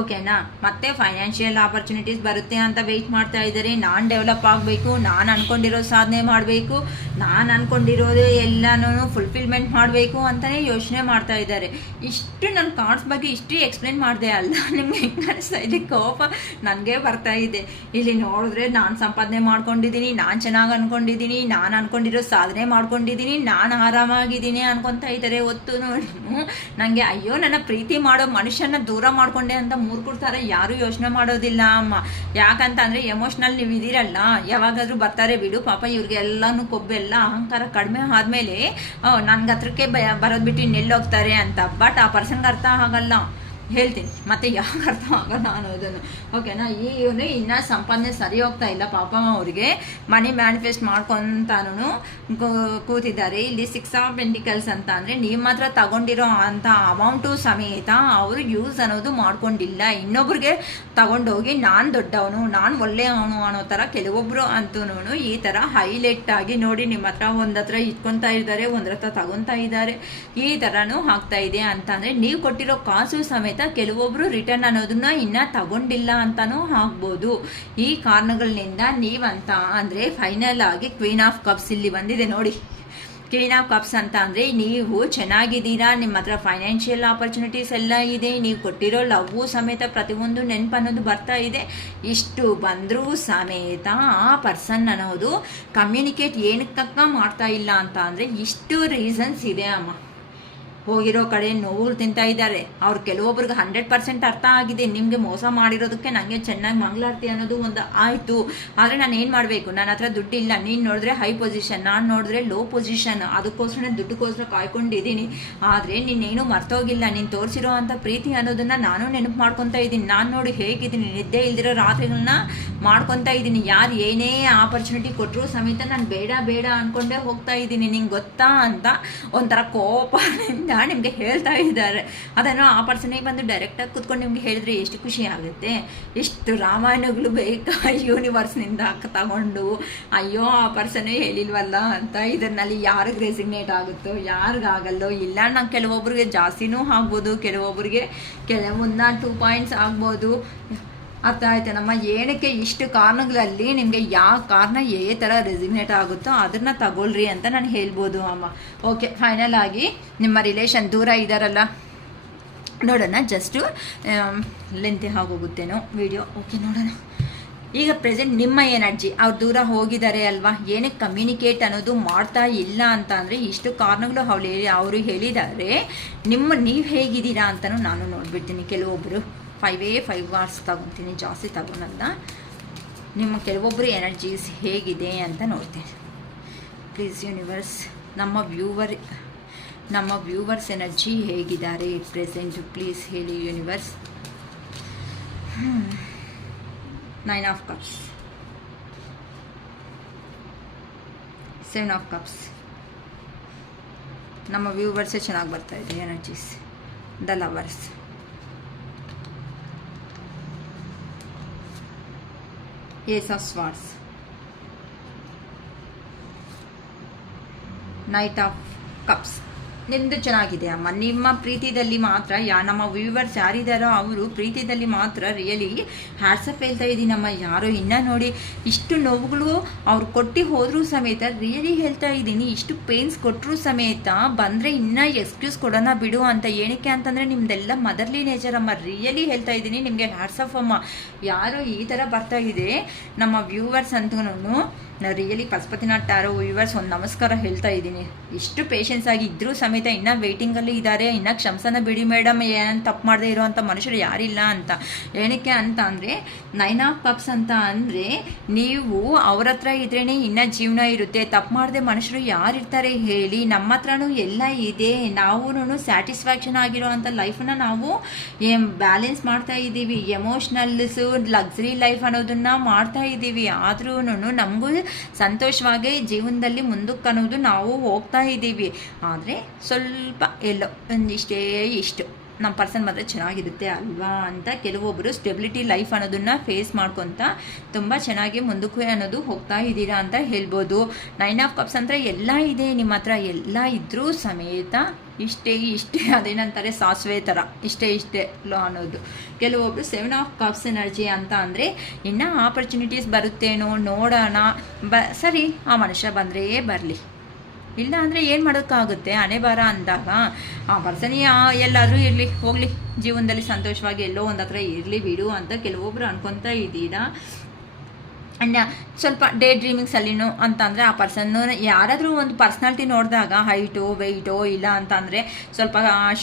ಓಕೆನಾ? ಮತ್ತೆ ಫೈನಾನ್ಷಿಯಲ್ ಆಪರ್ಚುನಿಟೀಸ್ ಬರುತ್ತೆ ಅಂತ ವೆಯ್ಟ್ ಮಾಡ್ತಾ ಇದ್ದಾರೆ. ನಾನು ಡೆವಲಪ್ ಆಗಬೇಕು, ನಾನು ಅಂದ್ಕೊಂಡಿರೋ ಸಾಧನೆ ಮಾಡಬೇಕು, ನಾನು ಅಂದ್ಕೊಂಡಿರೋದು ಎಲ್ಲನೂ ಫುಲ್ಫಿಲ್ಮೆಂಟ್ ಮಾಡಬೇಕು ಅಂತಲೇ ಯೋಚನೆ ಮಾಡ್ತಾ ಇದ್ದಾರೆ. ಇಷ್ಟು ನನ್ನ ಕಾರ್ಡ್ಸ್ ಬಗ್ಗೆ ಇಷ್ಟು ಎಕ್ಸ್ಪ್ಲೇನ್ ಮಾಡಿದೆ ಅಲ್ಲ, ನಿಮ್ಗೆ ಹೆಂಗೆ ಅನಿಸ್ತಾ ಇದೆ? ಕೋಪ ನನಗೆ ಬರ್ತಾ ಇದೆ. ಇಲ್ಲಿ ನೋಡಿದ್ರೆ ನಾನು ಸಂಪಾದನೆ ಮಾಡ್ಕೊಂಡಿದ್ದೀನಿ, ನಾನು ಚೆನ್ನಾಗಿ ಅಂದ್ಕೊಂಡಿದ್ದೀನಿ, ನಾನು ಅಂದ್ಕೊಂಡಿರೋ ಸಾಧನೆ ಮಾಡ್ಕೊಂಡಿದ್ದೀನಿ, ನಾನು ಆರಾಮಾಗಿದ್ದೀನಿ ಅನ್ಕೊತಾ ಇದ್ದಾರೆ. ಹೊತ್ತು ನೋಡಿ ನನಗೆ ಅಯ್ಯೋ ನನ್ನ ನಿನ್ನನ್ನು ಪ್ರೀತಿ ಮಾಡೋ ಮನುಷ್ಯನ ದೂರ ಮಾಡ್ಕೊಂಡೆ ಅಂತ ಮೂರ್ಖರ ಥರ ಯಾರೂ ಯೋಚನೆ ಮಾಡೋದಿಲ್ಲ ಅಮ್ಮ. ಯಾಕಂತ ಅಂದರೆ ಎಮೋಷ್ನಲ್ ನೀವು ಇದ್ದೀರಲ್ಲ, ಯಾವಾಗಾದರೂ ಬರ್ತಾರೆ ಬಿಡು, ಪಾಪ ಇವ್ರಿಗೆ ಎಲ್ಲನೂ ಕೊಬ್ಬೆಲ್ಲ ಅಹಂಕಾರ ಕಡಿಮೆ ಆದಮೇಲೆ ನನಗೆ ಹತ್ರಕ್ಕೆ ಬರೋದು ಬಿಟ್ಟು ಇನ್ನೆಲ್ಲೋಗ್ತಾರೆ ಅಂತ. ಬಟ್ ಆ ಪರ್ಸನ್ಗೆ ಅರ್ಥ ಆಗಲ್ಲ, ಹೇಳ್ತೀನಿ ಮತ್ತೆ ಯಾಕೆ ಅರ್ಥ ಆಗಲ್ಲ ಅನ್ನೋದನ್ನು. ಓಕೆನಾ. ಇವನು ಇನ್ನೂ ಸಂಪಾದನೆ ಸರಿ ಹೋಗ್ತಾ ಇಲ್ಲ ಪಾಪ, ಅವ್ರಿಗೆ ಮನಿ ಮ್ಯಾನಿಫೆಸ್ಟ್ ಮಾಡ್ಕೊತಾನು ಕೂತಿದ್ದಾರೆ. ಇಲ್ಲಿ 6 ಆಫ್ ಪೆಂಟಿಕಲ್ಸ್ ಅಂತ ಅಂದರೆ ನೀವು ಮಾತ್ರ ತಗೊಂಡಿರೋ ಅಂಥ ಅಮೌಂಟು ಸಮೇತ ಅವರು ಯೂಸ್ ಅನ್ನೋದು ಮಾಡ್ಕೊಂಡಿಲ್ಲ. ಇನ್ನೊಬ್ರಿಗೆ ತಗೊಂಡೋಗಿ ನಾನು ದೊಡ್ಡವನು, ನಾನು ಒಳ್ಳೆಯವನು ಅನ್ನೋ ಥರ ಕೆಲವೊಬ್ಬರು ಅಂತೂ ಈ ಥರ ಹೈಲೈಟ್ ಆಗಿ ನೋಡಿ ನಿಮ್ಮ ಹತ್ರ ಒಂದತ್ರ ಇಟ್ಕೊತಾ ಇದ್ದಾರೆ, ಒಂದ್ರ ಹತ್ರ ತಗೊತಾ ಇದ್ದಾರೆ, ಈ ಥರನೂ ಆಗ್ತಾ ಇದೆ. ಅಂತಂದರೆ ನೀವು ಕೊಟ್ಟಿರೋ ಕಾಸು ಸಮೇತ ಕೆಲವೊಬ್ರು ರಿಟರ್ನ್ ಅನ್ನೋದನ್ನ ಇನ್ನ ತಗೊಂಡಿಲ್ಲ ಅಂತಾನೂ ಆಗ್ಬೋದು. ಈ ಕಾರಣಗಳಿಂದ ನೀವಂತ ಅಂದರೆ ಫೈನಲ್ ಆಗಿ ಕ್ವೀನ್ ಆಫ್ ಕಪ್ಸ್ ಇಲ್ಲಿ ಬಂದಿದೆ ನೋಡಿ. ಕ್ವೀನ್ ಆಫ್ ಕಪ್ಸ್ ಅಂತ ಅಂದರೆ ನೀವು ಚೆನ್ನಾಗಿದ್ದೀರಾ, ನಿಮ್ಮ ಹತ್ರ ಫೈನಾನ್ಷಿಯಲ್ ಆಪರ್ಚುನಿಟೀಸ್ ಎಲ್ಲ ಇದೆ, ನೀವು ಕೊಟ್ಟಿರೋ ಲವ್ವು ಸಮೇತ ಪ್ರತಿಯೊಂದು ನೆನಪು ಅನ್ನೋದು ಬರ್ತಾ ಇದೆ. ಇಷ್ಟು ಬಂದರೂ ಸಮೇತ ಆ ಪರ್ಸನ್ ಅನ್ನೋದು ಕಮ್ಯುನಿಕೇಟ್ ಏನಕ್ಕಕ್ಕ ಮಾಡ್ತಾ ಇಲ್ಲ ಅಂತ ಅಂದರೆ ಇಷ್ಟು ರೀಸನ್ಸ್ ಇದೆ ಅಮ್ಮ. ಹೋಗಿರೋ ಕಡೆ ನೋವು ತಿಂತಾ ಇದ್ದಾರೆ. ಅವ್ರು ಕೆಲವೊಬ್ರಿಗೆ 100% ಅರ್ಥ ಆಗಿದೆ, ನಿಮಗೆ ಮೋಸ ಮಾಡಿರೋದಕ್ಕೆ ನನಗೆ ಚೆನ್ನಾಗಿ ಮಂಗಳಾರತಿ ಅನ್ನೋದು ಒಂದು ಆಯಿತು. ಆದರೆ ನಾನು ಏನು ಮಾಡಬೇಕು, ನನ್ನ ಹತ್ರ ದುಡ್ಡಿಲ್ಲ, ನೀನು ನೋಡಿದ್ರೆ ಹೈ ಪೊಸಿಷನ್, ನಾನು ನೋಡಿದ್ರೆ ಲೋ ಪೊಸಿಷನ್, ಅದಕ್ಕೋಸ್ಕರ ದುಡ್ಡುಗೋಸ್ಕರ ಕಾಯ್ಕೊಂಡಿದ್ದೀನಿ. ಆದರೆ ನೀನೇನು ಮರ್ತೋಗಿಲ್ಲ, ನೀನು ತೋರಿಸಿರೋ ಅಂಥ ಪ್ರೀತಿ ಅನ್ನೋದನ್ನು ನಾನು ನೆನಪು ಮಾಡ್ಕೊತಾ ಇದ್ದೀನಿ. ನಾನು ನೋಡಿ ಹೇಗಿದ್ದೀನಿ, ನಿದ್ದೆ ಇಲ್ದಿರೋ ರಾತ್ರಿಗಳನ್ನ ಮಾಡ್ಕೊತಾ ಇದ್ದೀನಿ. ಯಾರು ಏನೇ ಆಪರ್ಚುನಿಟಿ ಕೊಟ್ಟರು ಸಮೇತ ನಾನು ಬೇಡ ಬೇಡ ಅಂದ್ಕೊಂಡೇ ಹೋಗ್ತಾ ಇದ್ದೀನಿ, ನಿಂಗೆ ಗೊತ್ತಾ ಅಂತ ಒಂಥರ ಕೋಪದಿಂದ ನಿಮಗೆ ಹೇಳ್ತಾ ಇದ್ದಾರೆ. ಅದನ್ನು ಆ ಪರ್ಸನಿಗೆ ಬಂದು ಡೈರೆಕ್ಟಾಗಿ ಕೂತ್ಕೊಂಡು ನಿಮ್ಗೆ ಹೇಳಿದ್ರೆ ಎಷ್ಟು ಖುಷಿ ಆಗುತ್ತೆ. ಎಷ್ಟು ರಾಮಾಯಣಗಳು ಬೇಕಾ ಯೂನಿವರ್ಸ್ನಿಂದ ತಗೊಂಡು, ಅಯ್ಯೋ ಆ ಪರ್ಸನೇ ಹೇಳಿಲ್ವಲ್ಲ ಅಂತ. ಇದರಲ್ಲಿ ಯಾರಿಗೆ ರೆಸಿಗ್ನೇಟ್ ಆಗುತ್ತೋ ಯಾರಿಗಾಗಲ್ಲೋ ಇಲ್ಲ. ನಾನು ಕೆಲವೊಬ್ರಿಗೆ ಜಾಸ್ತಿನೂ ಆಗ್ಬೋದು, ಕೆಲವೊಬ್ರಿಗೆ ಕೆಲವೊಂದು 2 ಪಾಯಿಂಟ್ಸ್ ಆಗ್ಬೋದು. ಅರ್ಥ ಆಯ್ತು ನಮ್ಮ ಏನಕ್ಕೆ ಇಷ್ಟು ಕಾರಣಗಳಲ್ಲಿ ನಿಮಗೆ ಯಾವ ಕಾರಣ ಥರ ರೆಸಿಗ್ನೇಟ್ ಆಗುತ್ತೋ ಅದನ್ನು ತಗೊಳ್ರಿ ಅಂತ ನಾನು ಹೇಳ್ಬೋದು ಅಮ್ಮ. ಓಕೆ, ಫೈನಲ್ ಆಗಿ ನಿಮ್ಮ ರಿಲೇಷನ್ ದೂರ ಇದ್ದಾರಲ್ಲ, ನೋಡೋಣ. ಜಸ್ಟು ಲೆಂತಿ ಆಗೋಗುತ್ತೇನೋ ವಿಡಿಯೋ. ಓಕೆ, ನೋಡೋಣ. ಈಗ ಪ್ರೆಸೆಂಟ್ ನಿಮ್ಮ ಎನರ್ಜಿ ಅವ್ರು ದೂರ ಹೋಗಿದ್ದಾರೆ ಅಲ್ವಾ, ಏನಕ್ಕೆ ಕಮ್ಯುನಿಕೇಟ್ ಅನ್ನೋದು ಮಾಡ್ತಾ ಇಲ್ಲ ಅಂತ ಅಂದರೆ ಇಷ್ಟು ಕಾರಣಗಳು ಅವರು ಹೇಳಿದ್ದಾರೆ. ನೀವು ಹೇಗಿದ್ದೀರಾ ಅಂತಲೂ ನಾನು ನೋಡಿಬಿಡ್ತೀನಿ. ಕೆಲವೊಬ್ಬರು 5 ವಾರ್ಸ್ ತಗೊತೀನಿ, ಜಾಸ್ತಿ ತಗೊಳಲ್ಲ. ನಿಮ್ಮ ಕೆಲವೊಬ್ಬರು ಎನರ್ಜೀಸ್ ಹೇಗಿದೆ ಅಂತ ನೋಡ್ತೀನಿ. ಪ್ಲೀಸ್ ಯೂನಿವರ್ಸ್, ನಮ್ಮ ವ್ಯೂವರ್ಸ್ ಎನರ್ಜಿ ಹೇಗಿದ್ದಾರೆ ಪ್ರೆಸೆಂಟ್ ಪ್ಲೀಸ್ ಹೇಳಿ universe. 9 of cups, 7 of cups. ನಮ್ಮ ವ್ಯೂವರ್ಸೇ ಚೆನ್ನಾಗಿ ಬರ್ತಾ ಇದೆ energies. The lovers, ace of swords, knight of cups. ನಿಮ್ಮದು ಚೆನ್ನಾಗಿದೆ ಅಮ್ಮ. ನಿಮ್ಮ ಪ್ರೀತಿದಲ್ಲಿ ಮಾತ್ರ ನಮ್ಮ ವ್ಯೂವರ್ಸ್ ಯಾರಿದ್ದಾರೋ ಅವರು ಪ್ರೀತಿದಲ್ಲಿ ಮಾತ್ರ ರಿಯಲಿ ಹ್ಯಾಟ್ಸಪ್ ಹೇಳ್ತಾ ಇದ್ದೀನಮ್ಮ. ಯಾರೋ ಇನ್ನೂ ನೋಡಿ ಇಷ್ಟು ನೋವುಗಳು ಅವ್ರು ಕೊಟ್ಟು ಹೋದರೂ ಸಮೇತ ರಿಯಲಿ ಹೇಳ್ತಾ ಇದ್ದೀನಿ, ಇಷ್ಟು ಪೇನ್ಸ್ ಕೊಟ್ಟರು ಸಮೇತ ಬಂದರೆ ಇನ್ನೂ ಎಕ್ಸ್ಕ್ಯೂಸ್ ಕೊಡೋಣ ಬಿಡು ಅಂತ. ಏನಕ್ಕೆ ಅಂತಂದರೆ ನಿಮ್ಮದೆಲ್ಲ ಮದರ್ಲಿ ನೇಚರ್ ಅಮ್ಮ. ರಿಯಲಿ ಹೇಳ್ತಾ ಇದ್ದೀನಿ ನಿಮಗೆ ಹ್ಯಾಟ್ಸಪ್ ಅಮ್ಮ. ಯಾರೋ ಈ ಥರ ಬರ್ತಾ ಇದೆ ನಮ್ಮ ವ್ಯೂವರ್ಸ್ ಅಂತನೂ ರಿಯಲಿ ಪಶುಪತಿನಾಥ್ ಟ್ಯಾರೋ ವ್ಯೂವರ್ಸ್ ಒಂದು ನಮಸ್ಕಾರ ಹೇಳ್ತಾ ಇದ್ದೀನಿ. ಇಷ್ಟು ಪೇಷನ್ಸ್ ಆಗಿ ಇದ್ದರೂ ಸಮೇತ ಇನ್ನೂ ವೇಟಿಂಗಲ್ಲಿ ಇದ್ದಾರೆ. ಇನ್ನೂ ಕ್ಷಮಸನ ಬಿಡಿ ಮೇಡಮ್, ಏನು ತಪ್ಪು ಮಾಡದೇ ಇರೋವಂಥ ಮನುಷ್ಯರು ಯಾರಿಲ್ಲ ಅಂತ. ಏನಕ್ಕೆ ಅಂತ ಅಂದರೆ 9 ಆಫ್ ಕಪ್ಸ್ ಅಂತ ಅಂದರೆ ನೀವು ಅವ್ರ ಹತ್ರ ಇದ್ರೇ ಇನ್ನೂ ಜೀವನ ಇರುತ್ತೆ. ತಪ್ಪು ಮಾಡದೆ ಮನುಷ್ಯರು ಯಾರಿರ್ತಾರೆ ಹೇಳಿ. ನಮ್ಮ ಹತ್ರನೂ ಎಲ್ಲ ಇದೆ, ನಾವು ಸ್ಯಾಟಿಸ್ಫ್ಯಾಕ್ಷನ್ ಆಗಿರೋ ಅಂಥ ಲೈಫನ್ನ ನಾವು ಬ್ಯಾಲೆನ್ಸ್ ಮಾಡ್ತಾ ಇದ್ದೀವಿ. ಎಮೋಷ್ನಲ್ಸು ಲಕ್ಸುರಿ ಲೈಫ್ ಅನ್ನೋದನ್ನು ಮಾಡ್ತಾ ಇದ್ದೀವಿ. ಆದ್ರೂ ನಮಗೂ ಸಂತೋಷವಾಗಿ ಜೀವನದಲ್ಲಿ ಮುಂದಕ್ಕೆ ಅನ್ನೋದು ನಾವು ಹೋಗ್ತಾ ಇದ್ದೀವಿ. ಆದರೆ ಸ್ವಲ್ಪ ಎಲ್ಲೋ ಇಷ್ಟು ನಮ್ಮ ಪರ್ಸನ್ ಮಾತ್ರ ಚೆನ್ನಾಗಿರುತ್ತೆ ಅಲ್ವಾ ಅಂತ ಕೆಲವೊಬ್ಬರು ಸ್ಟೆಬಿಲಿಟಿ ಲೈಫ್ ಅನ್ನೋದನ್ನು ಫೇಸ್ ಮಾಡ್ಕೊತ ತುಂಬ ಚೆನ್ನಾಗಿ ಮುಂದಕ್ಕೆ ಅನ್ನೋದು ಹೋಗ್ತಾ ಇದ್ದೀರಾ ಅಂತ ಹೇಳ್ಬೋದು. 9 ಆಫ್ ಕಪ್ಸ್ ಅಂದರೆ ಎಲ್ಲ ಇದೆ ನಿಮ್ಮ ಹತ್ರ, ಎಲ್ಲ ಇದ್ದರೂ ಸಮೇತ ಇಷ್ಟೇ ಅದೇನಂತಾರೆ ಸಾಸಿವೆ ಥರ ಇಷ್ಟೇ ಲೋ ಅನ್ನೋದು. ಕೆಲವೊಬ್ಬರು 7 ಆಫ್ ಕಪ್ಸ್ ಎನರ್ಜಿ ಅಂತ ಅಂದರೆ ಇನ್ನೂ ಆಪರ್ಚುನಿಟೀಸ್ ಬರುತ್ತೇನೋ ನೋಡೋಣ, ಸರಿ ಆ ಮನುಷ್ಯ ಬಂದರೆ ಬರಲಿ, ಇಲ್ಲ ಅಂದರೆ ಏನು ಮಾಡೋಕ್ಕಾಗುತ್ತೆ. ಹಣೆ ಬರ ಅಂದಾಗ ಆ ಪರ್ಸನಿ ಎಲ್ಲಾದರೂ ಇರಲಿ ಹೋಗಲಿ, ಜೀವನದಲ್ಲಿ ಸಂತೋಷವಾಗಿ ಎಲ್ಲೋ ಒಂದು ಹತ್ರ ಇರಲಿ ಬಿಡು ಅಂತ ಕೆಲವೊಬ್ಬರು ಅನ್ಕೊತಾ ಇದ್ದೀರಾ. ಅಂಡ್ ಸ್ವಲ್ಪ ಡೇ ಡ್ರೀಮಿಂಗ್ಸಲ್ಲಿನೂ ಅಂತಂದರೆ ಆ ಪರ್ಸನ್ನು ಯಾರಾದರೂ ಒಂದು ಪರ್ಸ್ನಾಲಿಟಿ ನೋಡಿದಾಗ ಹೈಟು ವೆಯ್ಟು ಇಲ್ಲ ಅಂತಂದರೆ ಸ್ವಲ್ಪ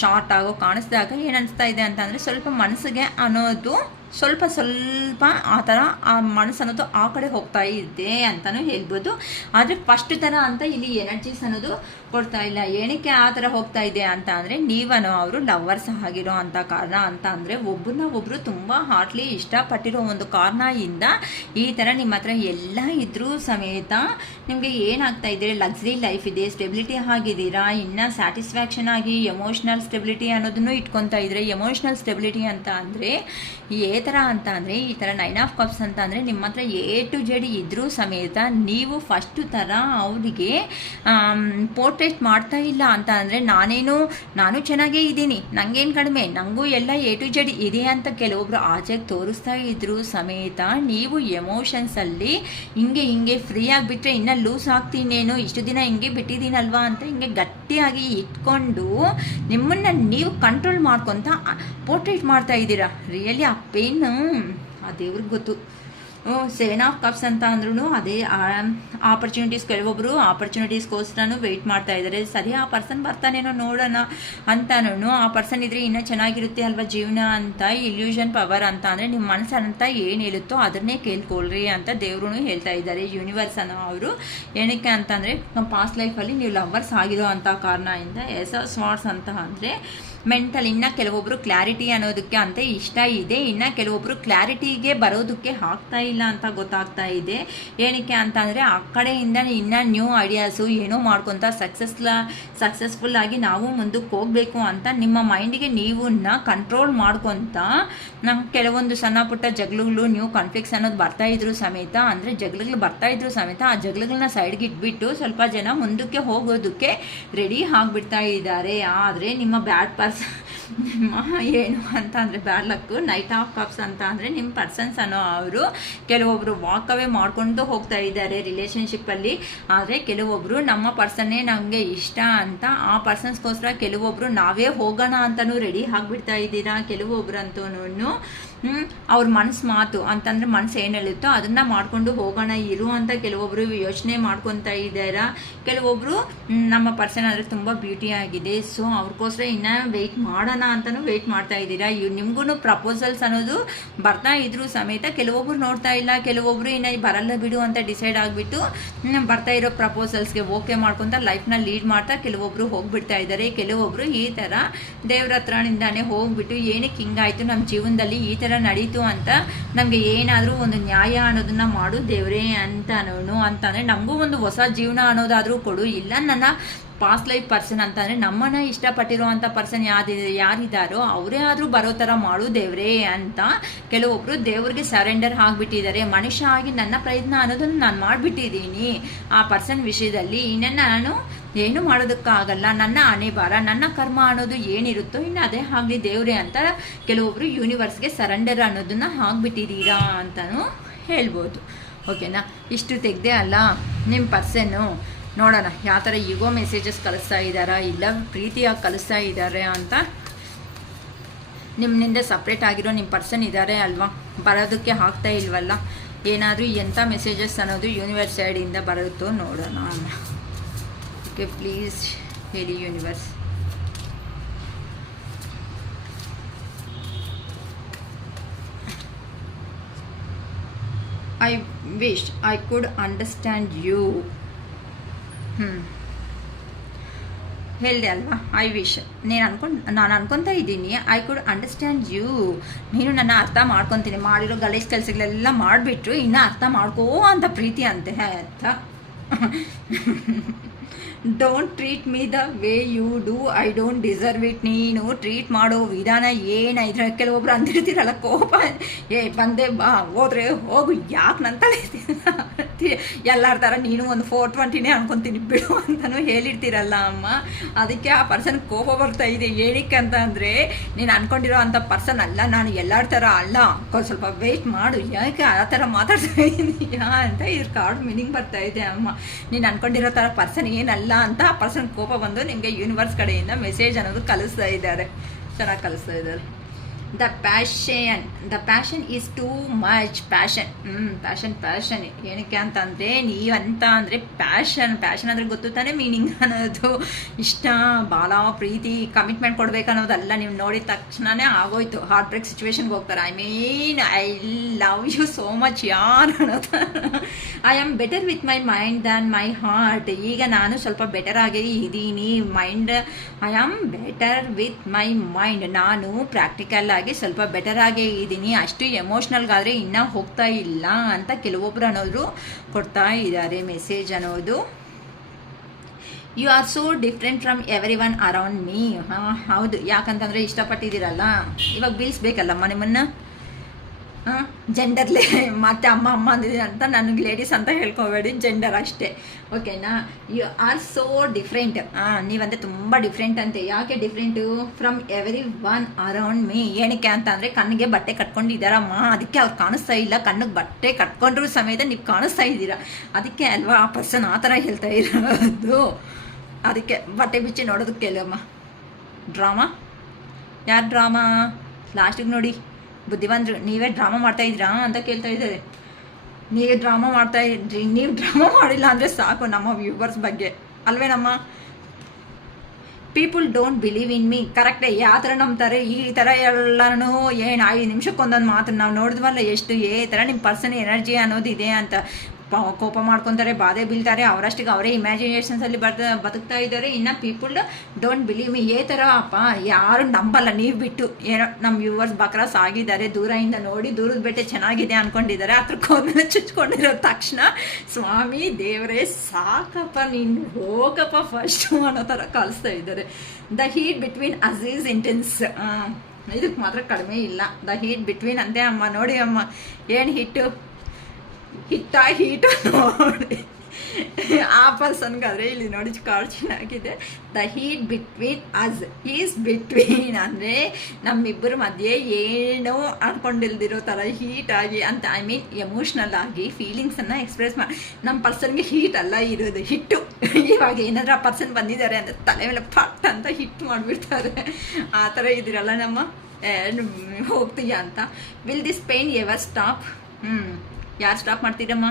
ಶಾರ್ಟ್ ಆಗೋ ಕಾಣಿಸಿದಾಗ ಏನು ಅನಿಸ್ತಾ ಇದೆ ಅಂತಂದರೆ ಸ್ವಲ್ಪ ಮನಸ್ಸಿಗೆ ಅನ್ನೋದು ಸ್ವಲ್ಪ ಆ ಥರ ಆ ಮನಸ್ಸು ಅನ್ನೋದು ಆ ಕಡೆ ಹೋಗ್ತಾ ಇದೆ ಅಂತಲೂ ಹೇಳ್ಬೋದು. ಆದರೆ ಫಸ್ಟ್ ಥರ ಅಂತ ಇಲ್ಲಿ ಎನರ್ಜೀಸ್ ಅನ್ನೋದು ಕೊಡ್ತಾ ಇಲ್ಲ. ಏನಕ್ಕೆ ಆ ಥರ ಹೋಗ್ತಾ ಇದೆ ಅಂತ ಅಂದರೆ ಅವರು ಲವ್ವರ್ಸ್ ಆಗಿರೋ ಅಂಥ ಕಾರಣ ಅಂತ ಅಂದರೆ ಒಬ್ಬರನ್ನ ಒಬ್ಬರು ತುಂಬ ಹಾರ್ಟ್ಲಿ ಇಷ್ಟಪಟ್ಟಿರೋ ಒಂದು ಕಾರಣದಿಂದ ಈ ಥರ ನಿಮ್ಮ ಹತ್ರ ಎಲ್ಲ ಇದ್ರೂ ಸಮೇತ ನಿಮಗೆ ಏನಾಗ್ತಾ ಇದೆ, ಲಕ್ಸುರಿ ಲೈಫ್ ಇದೆ, ಸ್ಟೆಬಿಲಿಟಿ ಆಗಿದ್ದೀರಾ, ಇನ್ನು ಸ್ಯಾಟಿಸ್ಫ್ಯಾಕ್ಷನ್ ಆಗಿ ಎಮೋಷ್ನಲ್ ಸ್ಟೆಬಿಲಿಟಿ ಅನ್ನೋದನ್ನು ಇಟ್ಕೊತಾ ಇದ್ರೆ. ಎಮೋಷ್ನಲ್ ಸ್ಟೆಬಿಲಿಟಿ ಅಂತ ಅಂದರೆ ಥರ ಅಂತ ಅಂದರೆ ಈ ಥರ 9 ಆಫ್ ಕಪ್ಸ್ ಅಂತ ಅಂದರೆ ನಿಮ್ಮ ಹತ್ರ A to Z ಇದ್ರೂ ಸಮೇತ ನೀವು ಫಸ್ಟು ಥರ ಅವರಿಗೆ ಪೋರ್ಟ್ರೇಟ್ ಮಾಡ್ತಾ ಇಲ್ಲ ಅಂತ ಅಂದರೆ ನಾನು ಚೆನ್ನಾಗೇ ಇದ್ದೀನಿ, ನನಗೇನು ಕಡಿಮೆ, ನನಗೂ ಎಲ್ಲ A to Z ಇದೆ ಅಂತ ಕೆಲವೊಬ್ರು ಆಚೆಗೆ ತೋರಿಸ್ತಾ ಇದ್ರೂ ಸಮೇತ ನೀವು ಎಮೋಷನ್ಸಲ್ಲಿ ಹಿಂಗೆ ಫ್ರೀ ಆಗಿಬಿಟ್ರೆ ಇನ್ನೂ ಲೂಸ್ ಆಗ್ತೀನೇನು, ಇಷ್ಟು ದಿನ ಹಿಂಗೆ ಬಿಟ್ಟಿದ್ದೀನಲ್ವಾ ಅಂತ ಹಿಂಗೆ ಗಟ್ಟಿಯಾಗಿ ಇಟ್ಕೊಂಡು ನಿಮ್ಮನ್ನು ನೀವು ಕಂಟ್ರೋಲ್ ಮಾಡ್ಕೊತ ಪೋರ್ಟ್ರೇಟ್ ಮಾಡ್ತಾ ಇದ್ದೀರಾ. ರಿಯಲಿ ಆ ಪೇನ್ ಆ ದೇವ್ರಿಗೆ ಗೊತ್ತು. 7 ಆಫ್ ಕಪ್ಸ್ ಅಂತ ಅಂದ್ರೂ ಅದೇ ಆಪರ್ಚುನಿಟೀಸ್, ಕೆಲವೊಬ್ಬರು ಆಪರ್ಚುನಿಟೀಸ್ಗೋಸ್ಕರನೂ ವೆಯ್ಟ್ ಮಾಡ್ತಾ ಇದ್ದಾರೆ. ಸರಿ ಆ ಪರ್ಸನ್ ಬರ್ತಾನೇನೋ ನೋಡೋಣ ಅಂತನೂ, ಆ ಪರ್ಸನ್ ಇದ್ರೆ ಇನ್ನೂ ಚೆನ್ನಾಗಿರುತ್ತೆ ಅಲ್ವಾ ಜೀವನ ಅಂತ. ಇಲ್ಯೂಷನ್ ಪವರ್ ಅಂತ ಅಂದರೆ ನಿಮ್ಮ ಮನಸ್ಸಂತ ಏನು ಹೇಳುತ್ತೋ ಅದನ್ನೇ ಕೇಳ್ಕೊಳ್ರಿ ಅಂತ ದೇವ್ರೂ ಹೇಳ್ತಾ ಇದ್ದಾರೆ, ಯೂನಿವರ್ಸ್ ಅನ್ನೋ ಅವರು. ಏನಕ್ಕೆ ಅಂತಂದರೆ ನಮ್ಮ ಪಾಸ್ಟ್ ಲೈಫಲ್ಲಿ ನೀವು ಲವ್ವರ್ಸ್ ಆಗಿರೋ ಅಂಥ ಕಾರಣದಿಂದ. ಸ್ವಾರ್ಟ್ಸ್ ಅಂತ ಅಂದರೆ ಮೆಂಟಲ್, ಇನ್ನು ಕೆಲವೊಬ್ಬರು ಕ್ಲಾರಿಟಿ ಅನ್ನೋದಕ್ಕೆ ಅಂತ ಇಷ್ಟ ಇದೆ, ಇನ್ನು ಕೆಲವೊಬ್ಬರು ಕ್ಲಾರಿಟಿಗೆ ಬರೋದಕ್ಕೆ ಆಗ್ತಾ ಇಲ್ಲ ಅಂತ ಗೊತ್ತಾಗ್ತಾ ಇದೆ. ಏನಕ್ಕೆ ಅಂತ ಅಂದರೆ ಆ ಕಡೆಯಿಂದ ಇನ್ನೂ ನ್ಯೂ ಐಡಿಯಾಸು ಏನೋ ಮಾಡ್ಕೊತ ಸಕ್ಸಸ್ಫುಲ್ ಆಗಿ ನಾವು ಮುಂದಕ್ಕೆ ಹೋಗಬೇಕು ಅಂತ ನಿಮ್ಮ ಮೈಂಡಿಗೆ ನೀವನ್ನ ಕಂಟ್ರೋಲ್ ಮಾಡ್ಕೊತ ಕೆಲವೊಂದು ಸಣ್ಣ ಪುಟ್ಟ ಜಗಳಗಳು, ನ್ಯೂ ಕಾನ್ಫ್ಲಿಕ್ಟ್ಸ್ ಅನ್ನೋದು ಬರ್ತಾ ಇದ್ರು ಸಮೇತ, ಅಂದರೆ ಜಗಳಗಳು ಬರ್ತಾ ಇದ್ರು ಸಮೇತ ಆ ಜಗಳಗಳನ್ನ ಸೈಡ್ಗೆ ಇಟ್ಬಿಟ್ಟು ಸ್ವಲ್ಪ ಜನ ಮುಂದಕ್ಕೆ ಹೋಗೋದಕ್ಕೆ ರೆಡಿ ಆಗಿಬಿಡ್ತಾ ಇದ್ದಾರೆ. ಆದರೆ ನಿಮ್ಮ ಬ್ಯಾಡ್ ನಿಮ್ಮ ಏನು ಅಂತ ಅಂದರೆ ಬ್ಯಾಡ್ ಲಕ್ಕು 9 ಆಫ್ ಕಪ್ಸ್ ಅಂತ ಅಂದರೆ ನಿಮ್ಮ ಪರ್ಸನ್ಸ್ ಅನ್ನೋ ಅವರು ಕೆಲವೊಬ್ಬರು ವಾಕವೇ ಮಾಡ್ಕೊಂಡು ಹೋಗ್ತಾ ಇದ್ದಾರೆ ರಿಲೇಷನ್ಶಿಪ್ಪಲ್ಲಿ. ಆದರೆ ಕೆಲವೊಬ್ಬರು ನಮ್ಮ ಪರ್ಸನ್ನೇ ನಮಗೆ ಇಷ್ಟ ಅಂತ ಆ ಪರ್ಸನ್ಸ್ಗೋಸ್ಕರ ಕೆಲವೊಬ್ಬರು ನಾವೇ ಹೋಗೋಣ ಅಂತಲೂ ರೆಡಿ ಆಗಿಬಿಡ್ತಾ ಇದ್ದೀರಾ. ಕೆಲವೊಬ್ರು ಅಂತೂ ಅವ್ರ ಮಾತು ಅಂತಂದರೆ ಮನಸ್ಸು ಏನು ಹೇಳುತ್ತೋ ಅದನ್ನು ಮಾಡಿಕೊಂಡು ಹೋಗೋಣ ಇರು ಅಂತ ಕೆಲವೊಬ್ಬರು ಯೋಚನೆ ಮಾಡ್ಕೊತಾ ಇದ್ದಾರಾ. ಕೆಲವೊಬ್ಬರು ನಮ್ಮ ಪರ್ಸನ್ ಅಂದರೆ ತುಂಬ ಬ್ಯೂಟಿ ಆಗಿದೆ, ಸೊ ಅವ್ರಿಗೋಸ್ಕರ ಇನ್ನೂ ವೆಯ್ಟ್ ಮಾಡೋಣ ಅಂತಲೂ ವೆಯ್ಟ್ ಮಾಡ್ತಾ ಇದ್ದೀರಾ. ನಿಮಗೂ ಪ್ರಪೋಸಲ್ಸ್ ಅನ್ನೋದು ಬರ್ತಾ ಇದ್ರು ಸಮೇತ ಕೆಲವೊಬ್ರು ನೋಡ್ತಾ ಇಲ್ಲ, ಕೆಲವೊಬ್ಬರು ಇನ್ನು ಬರಲ್ಲ ಬಿಡು ಅಂತ ಡಿಸೈಡ್ ಆಗಿಬಿಟ್ಟು ಬರ್ತಾ ಇರೋ ಪ್ರಪೋಸಲ್ಸ್ಗೆ ಓಕೆ ಮಾಡ್ಕೊತ ಲೈಫ್ನ ಲೀಡ್ ಮಾಡ್ತಾ ಕೆಲವೊಬ್ಬರು ಹೋಗ್ಬಿಡ್ತಾ ಇದ್ದಾರೆ. ಕೆಲವೊಬ್ಬರು ಈ ಥರ ದೇವ್ರ ಹತ್ರನಿಂದಾನೇ ಹೋಗ್ಬಿಟ್ಟು ಏನಕ್ಕೆ ಹಿಂಗಾಯಿತು ನಮ್ಮ ಜೀವನದಲ್ಲಿ ಈ ಥರ ನಡೀತು ಅಂತ ನಮಗೆ ಏನಾದರೂ ಒಂದು ನ್ಯಾಯ ಅನ್ನೋದನ್ನ ಮಾಡು ದೇವ್ರೇ ಅಂತನೂ ಅಂತಂದರೆ ನಮಗೂ ಒಂದು ಹೊಸ ಜೀವನ ಅನ್ನೋದಾದರೂ ಕೊಡು. ಇಲ್ಲ ನನ್ನ ಪಾಸ್ಟ್ ಲೈಫ್ ಪರ್ಸನ್ ಅಂತಂದರೆ ನಮ್ಮನ್ನು ಇಷ್ಟಪಟ್ಟಿರೋ ಅಂಥ ಪರ್ಸನ್ ಯಾರಿದ್ದಾರೋ ಅವರೇ ಆದರೂ ಬರೋ ಥರ ಮಾಡು ದೇವ್ರೇ ಅಂತ ಕೆಲವೊಬ್ಬರು ದೇವ್ರಿಗೆ ಸರೆಂಡರ್ ಆಗಿಬಿಟ್ಟಿದ್ದಾರೆ. ಮನುಷ್ಯ ಆಗಿ ನನ್ನ ಪ್ರಯತ್ನ ಅನ್ನೋದನ್ನು ನಾನು ಮಾಡಿಬಿಟ್ಟಿದ್ದೀನಿ ಆ ಪರ್ಸನ್ ವಿಷಯದಲ್ಲಿ, ಇನ್ನೂ ನಾನು ಏನು ಮಾಡೋದಕ್ಕಾಗಲ್ಲ, ನನ್ನ ಹಣೆ ಬಾರ ನನ್ನ ಕರ್ಮ ಅನ್ನೋದು ಏನಿರುತ್ತೋ ಇನ್ನು ಅದೇ ಆಗಲಿ ದೇವ್ರೆ ಅಂತ ಕೆಲವೊಬ್ಬರು ಯೂನಿವರ್ಸ್ಗೆ ಸರೆಂಡರ್ ಅನ್ನೋದನ್ನು ಆಗಿಬಿಟ್ಟಿದ್ದೀರಾ ಅಂತಲೂ ಹೇಳ್ಬೋದು. ಓಕೆನಾ, ಇಷ್ಟು ತೆಗೆದೆ ಅಲ್ಲ ನಿಮ್ಮ ಪರ್ಸನ್ನು. ನೋಡೋಣ ಯಾವ ಥರ ಈಗೋ ಮೆಸೇಜಸ್ ಕಳಿಸ್ತಾ ಇದ್ದಾರಾ, ಇಲ್ಲ ಪ್ರೀತಿಯಾಗಿ ಕಳಿಸ್ತಾ ಇದ್ದಾರೆ ಅಂತ. ನಿಮ್ಮಿಂದ ಸಪ್ರೇಟ್ ಆಗಿರೋ ನಿಮ್ಮ ಪರ್ಸನ್ ಇದ್ದಾರೆ ಅಲ್ವಾ, ಬರೋದಕ್ಕೆ ಆಗ್ತಾ ಇಲ್ವಲ್ಲ, ಏನಾದರೂ ಎಂಥ ಮೆಸೇಜಸ್ ಅನ್ನೋದು ಯೂನಿವರ್ಸ್ ಸೈಡಿಂದ ಬರುತ್ತೋ ನೋಡೋಣ. ಓಕೆ, ಪ್ಲೀಸ್ ಹೇಳಿ universe. I wish I could understand you. ಹೇಳಿದೆ ಅಲ್ವಾ, ಐ ವಿಶ್ ನಾನು ಅನ್ಕೊತಾ ಇದ್ದೀನಿ ಐ ಕುಡ್ ಅಂಡರ್ಸ್ಟ್ಯಾಂಡ್ ಯು. ನೀನು ನನ್ನ ಅರ್ಥ ಮಾಡ್ಕೊತೀನಿ, ಮಾಡಿರೋ ಗಲೀಜ್ ಕೆಲಸಗಳೆಲ್ಲ ಮಾಡಿಬಿಟ್ರು ಇನ್ನು ಅರ್ಥ ಮಾಡ್ಕೋ ಅಂತ ಪ್ರೀತಿ ಅಂತೆ ಅಂತ. Don't treat me the way you do, I don't deserve it. ನೀನು ಟ್ರೀಟ್ ಮಾಡೋ ವಿಧಾನ ಏನಾಯ್ತು, ಕೆಲವೊಬ್ರು ಅಂದಿರ್ತೀರಲ್ಲ ಕೋಪ, ಬಂದೆ ಬಾ ಹೋದ್ರೆ ಹೋಗು ಯಾಕೆ ನಂತಲೇ ಎಲ್ಲರ ಥರ ನೀನು ಒಂದು 420ನೇ ಅನ್ಕೊತೀನಿ ಬಿಡು ಅಂತಲೂ ಹೇಳಿರ್ತೀರಲ್ಲ ಅಮ್ಮ. ಅದಕ್ಕೆ ಆ ಪರ್ಸನ್ ಕೋಪ ಬರ್ತಾ ಇದೆ. ಏನಕ್ಕೆ ಅಂತ ಅಂದರೆ ನೀನು ಅನ್ಕೊಂಡಿರೋ ಅಂಥ ಪರ್ಸನ್ ಅಲ್ಲ, ನಾನು ಎಲ್ಲರ ಥರ ಅಲ್ಲ, ಸ್ವಲ್ಪ ವೆಯ್ಟ್ ಮಾಡು, ಯಾಕೆ ಆ ಥರ ಮಾತಾಡ್ತಾ ಇದೀಯಾ ಅಂತ ಇದ್ರ ಕಾರ್ಡ್ ಮೀನಿಂಗ್ ಬರ್ತಾ ಇದೆ ಅಮ್ಮ. ನೀನು ಅನ್ಕೊಂಡಿರೋ ಥರ ಪರ್ಸನ್ ಏನಲ್ಲ ಅಂತ ಆ ಪರ್ಸನ್ ಕೋಪ ಬಂದು ನಿಮಗೆ ಯೂನಿವರ್ಸ್ ಕಡೆಯಿಂದ ಮೆಸೇಜ್ ಅನ್ನೋದು ಕಳಿಸ್ತಾ ಇದ್ದಾರೆ, ಚೆನ್ನಾಗಿ ಕಳಿಸ್ತಾ ಇದ್ದಾರೆ. The passion is too much passion ಏನಕ್ಕೆ ಅಂತಂದರೆ ನೀವಂತ ಅಂದರೆ ಪ್ಯಾಷನ್ ಅಂದರೆ ಗೊತ್ತು ತಾನೇ ಮೀನಿಂಗ್ ಅನ್ನೋದು. ಇಷ್ಟ, ಭಾಳ ಪ್ರೀತಿ, ಕಮಿಟ್ಮೆಂಟ್ ಕೊಡ್ಬೇಕು ಅನ್ನೋದಲ್ಲ. ನೀವು ನೋಡಿದ ತಕ್ಷಣವೇ ಆಗೋಯ್ತು, ಹಾರ್ಟ್ ಬ್ರೇಕ್ ಸಿಚುವೇಶನ್ಗೆ ಹೋಗ್ತಾರೆ. I love you so much ಯಾರ್ ಅನ್ನೋದು. I am better with my mind than my heart. ಈಗ ನಾನು ಸ್ವಲ್ಪ ಬೆಟರ್ ಆಗಿ ಇದ್ದೀನಿ. I am better with my mind. ನಾನು ಪ್ರಾಕ್ಟಿಕಲ್ ಆಗಿ ಸ್ವಲ್ಪ ಬೆಟರ್ ಆಗೇ ಇದ್ದೀನಿ. ಅಷ್ಟು ಎಮೋಷ್ನಲ್ಗಾದರೆ ಇನ್ನೂ ಹೋಗ್ತಾ ಇಲ್ಲ ಅಂತ ಕೆಲವೊಬ್ರು ಅನ್ನೋರು ಕೊಡ್ತಾ ಇದ್ದಾರೆ ಮೆಸೇಜ್ ಅನ್ನೋದು. You are so different from everyone around me. ಹೌದು, ಯಾಕಂತಂದರೆ ಇಷ್ಟಪಟ್ಟಿದ್ದೀರಲ್ಲ, ಇವಾಗ ಬೀಳ್ಸ್ಬೇಕಲ್ಲಮ್ಮ ನಿಮ್ಮನ್ನು. ಜೆಂಡರ್ಲೆ ಮತ್ತೆ ಅಮ್ಮ ಅಂದಿದ್ದೀನಿ ಅಂತ ನನಗೆ ಲೇಡೀಸ್ ಅಂತ ಹೇಳ್ಕೊಬೇಡಿ, ಜೆಂಡರ್ ಅಷ್ಟೇ, ಓಕೆನಾ. You are so different. ನೀವಂದರೆ ತುಂಬ ಡಿಫ್ರೆಂಟ್ ಅಂತೆ. ಯಾಕೆ different? From everyone around me. ಏನಕ್ಕೆ ಅಂತ ಅಂದರೆ ಕಣ್ಣಿಗೆ ಬಟ್ಟೆ ಕಟ್ಕೊಂಡಿದ್ದಾರಮ್ಮ, ಅದಕ್ಕೆ ಅವ್ರು ಕಾಣಿಸ್ತಾ ಇಲ್ಲ. ಕಣ್ಣಿಗೆ ಬಟ್ಟೆ ಕಟ್ಕೊಂಡ್ರೂ ಸಮೇತ ನೀವು ಕಾಣಿಸ್ತಾ ಇದ್ದೀರಾ, ಅದಕ್ಕೆ ಅಲ್ವಾ ಆ ಪರ್ಸನ್ ಆ ಥರ ಹೇಳ್ತಾ ಇರೋದು. ಅದಕ್ಕೆ ಬಟ್ಟೆ ಬಿಚ್ಚಿ ನೋಡೋದಕ್ಕೆ ಅಲ್ಲಮ್ಮ. ಡ್ರಾಮಾ? ಯಾರು ಡ್ರಾಮಾ? ಲಾಸ್ಟಿಗೆ ನೋಡಿ, ಬುದ್ಧಿವಂತರು ನೀವೇ ಡ್ರಾಮಾ ಮಾಡ್ತಾಯಿದ್ದೀರಾ ಅಂತ ಕೇಳ್ತಾ ಇದ್ದಾರೆ. ನೀವೇ ಡ್ರಾಮಾ ಮಾಡ್ತಾಯಿದ್ರಿ, ನೀವು ಡ್ರಾಮಾ ಮಾಡಿಲ್ಲ ಅಂದರೆ ಸಾಕು ನಮ್ಮ ವ್ಯೂವರ್ಸ್ ಬಗ್ಗೆ, ಅಲ್ವೇನಮ್ಮ? People don't believe in me. ಕರೆಕ್ಟೇ. ಯಾವ ಥರ ನಂಬ್ತಾರೆ? ಈ ಥರ ಎಲ್ಲನೂ ಏನು 5 ನಿಮಿಷಕ್ಕೊಂದೊಂದು ಮಾತು ನಾವು ನೋಡಿದ್ವಲ್ಲ, ಎಷ್ಟು ಥರ ನಿಮ್ಮ ಪರ್ಸನ್ ಎನರ್ಜಿ ಅನ್ನೋದಿದೆ ಅಂತ. ಕೋಪ ಮಾಡ್ಕೊತಾರೆ, ಬಾಧೆ ಬೀಳ್ತಾರೆ, ಅವರಷ್ಟಿಗೆ ಅವರೇ ಇಮ್ಯಾಜಿನೇಷನ್ಸಲ್ಲಿ ಬದುಕ್ತಾ ಇದ್ದಾರೆ. ಇನ್ನು ಪೀಪಲ್ ಡೋಂಟ್ ಬಿಲೀವ್ ಮೀ. ಥರ ಅಪ್ಪ ಯಾರು ನಂಬಲ್ಲ, ನೀವು ಬಿಟ್ಟು. ಏನೋ ನಮ್ಮ ವ್ಯೂವರ್ಸ್ ಬಕ್ರಾಸ್ ಆಗಿದ್ದಾರೆ, ದೂರದಿಂದ ನೋಡಿ ದೂರದ ಬೆಟ್ಟೆ ಚೆನ್ನಾಗಿದೆ ಅಂದ್ಕೊಂಡಿದ್ದಾರೆ. ಹತ್ರಕ್ಕೆ ಹೋದ್ಮೇಲೆ ಚುಚ್ಕೊಂಡಿರೋ ತಕ್ಷಣ ಸ್ವಾಮಿ ದೇವರೇ ಸಾಕಪ್ಪ, ನೀನು ಹೋಗಪ್ಪ ಫಸ್ಟು ಅನ್ನೋ ಥರ ಕಳಿಸ್ತಾ ಇದ್ದಾರೆ. The heat between us is intense. ಇದಕ್ಕೆ ಮಾತ್ರ ಕಡಿಮೆ ಇಲ್ಲ. ದ ಹೀಟ್ ಬಿಟ್ವೀನ್ ಅಂತೆ ಅಮ್ಮ. ನೋಡಿ ಅಮ್ಮ, ಏನು ಹೀಟು ನೋಡಿ. ಆ ಪರ್ಸನ್ಗಾದರೆ ಇಲ್ಲಿ ನೋಡಿ ಕಾರ್ಡ್ ಚೆನ್ನಾಗಿದೆ. The heat between us is between ಅಂದರೆ ನಮ್ಮಿಬ್ಬರ ಮಧ್ಯೆ ಏನೋ ಅಂದ್ಕೊಂಡಿಲ್ದಿರೋ ಥರ ಹೀಟಾಗಿ ಅಂತ, ಐ ಮೀನ್ ಎಮೋಷ್ನಲ್ ಆಗಿ ಫೀಲಿಂಗ್ಸನ್ನು ಎಕ್ಸ್ಪ್ರೆಸ್ ಮಾಡಿ. ನಮ್ಮ ಪರ್ಸನ್ಗೆ ಹೀಟ್ ಅಲ್ಲ ಇರೋದು, ಹಿಟ್ಟು. ಇವಾಗ ಏನಾದರೂ ಆ ಪರ್ಸನ್ ಬಂದಿದ್ದಾರೆ ಅಂದರೆ ತಲೆ ಮೇಲೆ ಪಟ್ ಅಂತ ಹಿಟ್ ಮಾಡಿಬಿಡ್ತಾರೆ. ಆ ಥರ ಇದ್ದೀರಲ್ಲ ನಮ್ಮ ಹೋಗ್ತೀಯ ಅಂತ. Will this pain ever stop? ಯಾರು ಸ್ಟಾಪ್ ಮಾಡ್ತೀರಮ್ಮ?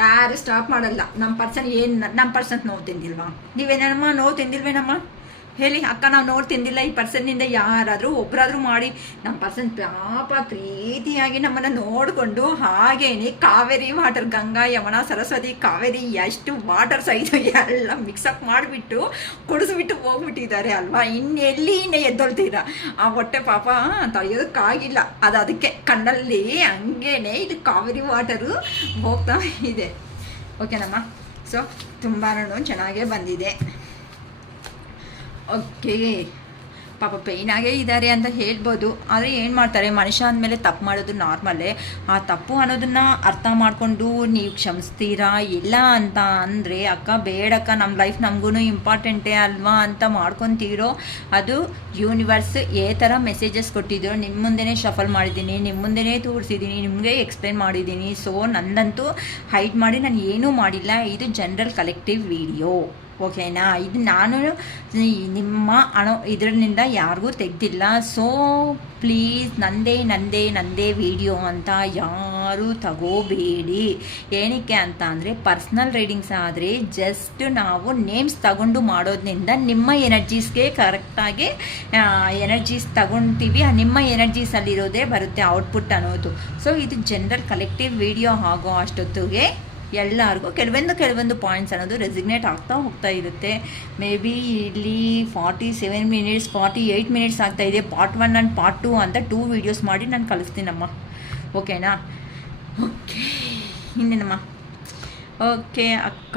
ಯಾರು ಸ್ಟಾಪ್ ಮಾಡಲ್ಲ. ನಮ್ಮ ಪರ್ಸನ್ ನೋವು ತಿಂದಿಲ್ವಾ? ನೀವೇನಮ್ಮ ನೋವು ತಿಂದಿಲ್ವೇನಮ್ಮ ಹೇಳಿ? ಅಕ್ಕ ನಾವು ನೋವು ತಿಂದಿಲ್ಲ ಈ ಪರ್ಸನ್ನಿಂದ. ಯಾರಾದರೂ ಒಬ್ಬರಾದರೂ ಮಾಡಿ ನಮ್ಮ ಪರ್ಸನ್ ಪಾಪ ಪ್ರೀತಿಯಾಗಿ ನಮ್ಮನ್ನು ನೋಡಿಕೊಂಡು ಹಾಗೇನೆ ಕಾವೇರಿ ವಾಟರ್, ಗಂಗಾ, ಯಮುನಾ, ಸರಸ್ವತಿ, ಕಾವೇರಿ ಎಷ್ಟು ವಾಟರ್ಸ್ ಐದು ಎಲ್ಲ ಮಿಕ್ಸಪ್ ಮಾಡಿಬಿಟ್ಟು ಕುಡಿಸ್ಬಿಟ್ಟು ಹೋಗ್ಬಿಟ್ಟಿದ್ದಾರೆ ಅಲ್ವಾ. ಇನ್ನೆಲ್ಲಿ ಎದ್ದೊಳ್ತೀರಾ? ಆ ಹೊಟ್ಟೆ ಪಾಪ ತೊಳೆಯೋದಕ್ಕಾಗಿಲ್ಲ. ಅದಕ್ಕೆ ಕಣ್ಣಲ್ಲಿ ಹಂಗೇನೆ ಇದು ಕಾವೇರಿ ವಾಟರು ಹೋಗ್ತಾ ಇದೆ. ಓಕೆನಮ್ಮ. ಸೊ ತುಂಬಾ ಚೆನ್ನಾಗೇ ಬಂದಿದೆ. ಓಕೆ, ಪಾಪ ಪೇಯ್ನಾಗೇ ಇದ್ದಾರೆ ಅಂತ ಹೇಳ್ಬೋದು. ಆದರೆ ಏನು ಮಾಡ್ತಾರೆ, ಮನುಷ್ಯ ಅಂದಮೇಲೆ ತಪ್ಪು ಮಾಡೋದು ನಾರ್ಮಲ್ಲೇ. ಆ ತಪ್ಪು ಅನ್ನೋದನ್ನು ಅರ್ಥ ಮಾಡಿಕೊಂಡು ನೀವು ಕ್ಷಮಿಸ್ತೀರಾ ಇಲ್ಲ ಅಂತ ಅಂದರೆ, ಅಕ್ಕ ಬೇಡಕ್ಕ, ನಮ್ಮ ಲೈಫ್ ನಮಗೂ ಇಂಪಾರ್ಟೆಂಟೇ ಅಲ್ವಾ ಅಂತ ಮಾಡ್ಕೊತೀರೋ, ಅದು ಯೂನಿವರ್ಸ್ ಥರ ಮೆಸೇಜಸ್ ಕೊಟ್ಟಿದ್ರು. ನಿಮ್ಮ ಮುಂದೆನೇ ಶಫಲ್ ಮಾಡಿದ್ದೀನಿ, ನಿಮ್ಮ ಮುಂದೆನೇ ತೋರಿಸಿದ್ದೀನಿ, ನಿಮಗೆ ಎಕ್ಸ್ಪ್ಲೇನ್ ಮಾಡಿದ್ದೀನಿ. ಸೊ ನಂದಂತೂ ಹೈಡ್ ಮಾಡಿ ನಾನು ಏನೂ ಮಾಡಿಲ್ಲ. ಇದು ಜನರಲ್ ಕಲೆಕ್ಟಿವ್ ವಿಡಿಯೋ, ಓಕೆನಾ. ಇದು ನಾನು ನಿಮ್ಮ ಇದರಿಂದ ಯಾರಿಗೂ ತೆಗ್ದಿಲ್ಲ. ಸೊ ಪ್ಲೀಸ್ ನಂದೇ ವಿಡಿಯೋ ಅಂತ ಯಾರೂ ತಗೋಬೇಡಿ. ಏನಕ್ಕೆ ಅಂತ ಅಂದರೆ, ಪರ್ಸ್ನಲ್ ರೀಡಿಂಗ್ಸ್ ಆದರೆ ಜಸ್ಟ್ ನಾವು ನೇಮ್ಸ್ ತಗೊಂಡು ಮಾಡೋದ್ರಿಂದ ನಿಮ್ಮ ಎನರ್ಜೀಸ್ಗೆ ಕರೆಕ್ಟಾಗಿ ಎನರ್ಜೀಸ್ ತಗೊಳ್ತೀವಿ. ನಿಮ್ಮ ಎನರ್ಜೀಸಲ್ಲಿರೋದೇ ಬರುತ್ತೆ ಔಟ್ಪುಟ್ ಅನ್ನೋದು. ಸೊ ಇದು ಜನರಲ್ ಕಲೆಕ್ಟಿವ್ ವಿಡಿಯೋ ಆಗೋ ಅಷ್ಟೊತ್ತಿಗೆ ಎಲ್ಲರಿಗೂ ಕೆಲವೊಂದು ಪಾಯಿಂಟ್ಸ್ ಅನ್ನೋದು ರೆಸಿಗ್ನೇಟ್ ಆಗ್ತಾ ಹೋಗ್ತಾ ಇರುತ್ತೆ. ಮೇ ಬಿ ಇಲ್ಲಿ 47 ಮಿನಿಟ್ಸ್ 48 ಮಿನಿಟ್ಸ್ ಆಗ್ತಾಯಿದೆ. ಪಾರ್ಟ್ 1 ಆ್ಯಂಡ್ ಪಾರ್ಟ್ 2 ಅಂತ 2 ವೀಡಿಯೋಸ್ ಮಾಡಿ ನಾನು ಕಳಿಸ್ತೀನಮ್ಮ, ಓಕೆನಾ. ಓಕೆ, ಇನ್ನೇನಮ್ಮ. ಓಕೆ ಅಕ್ಕ,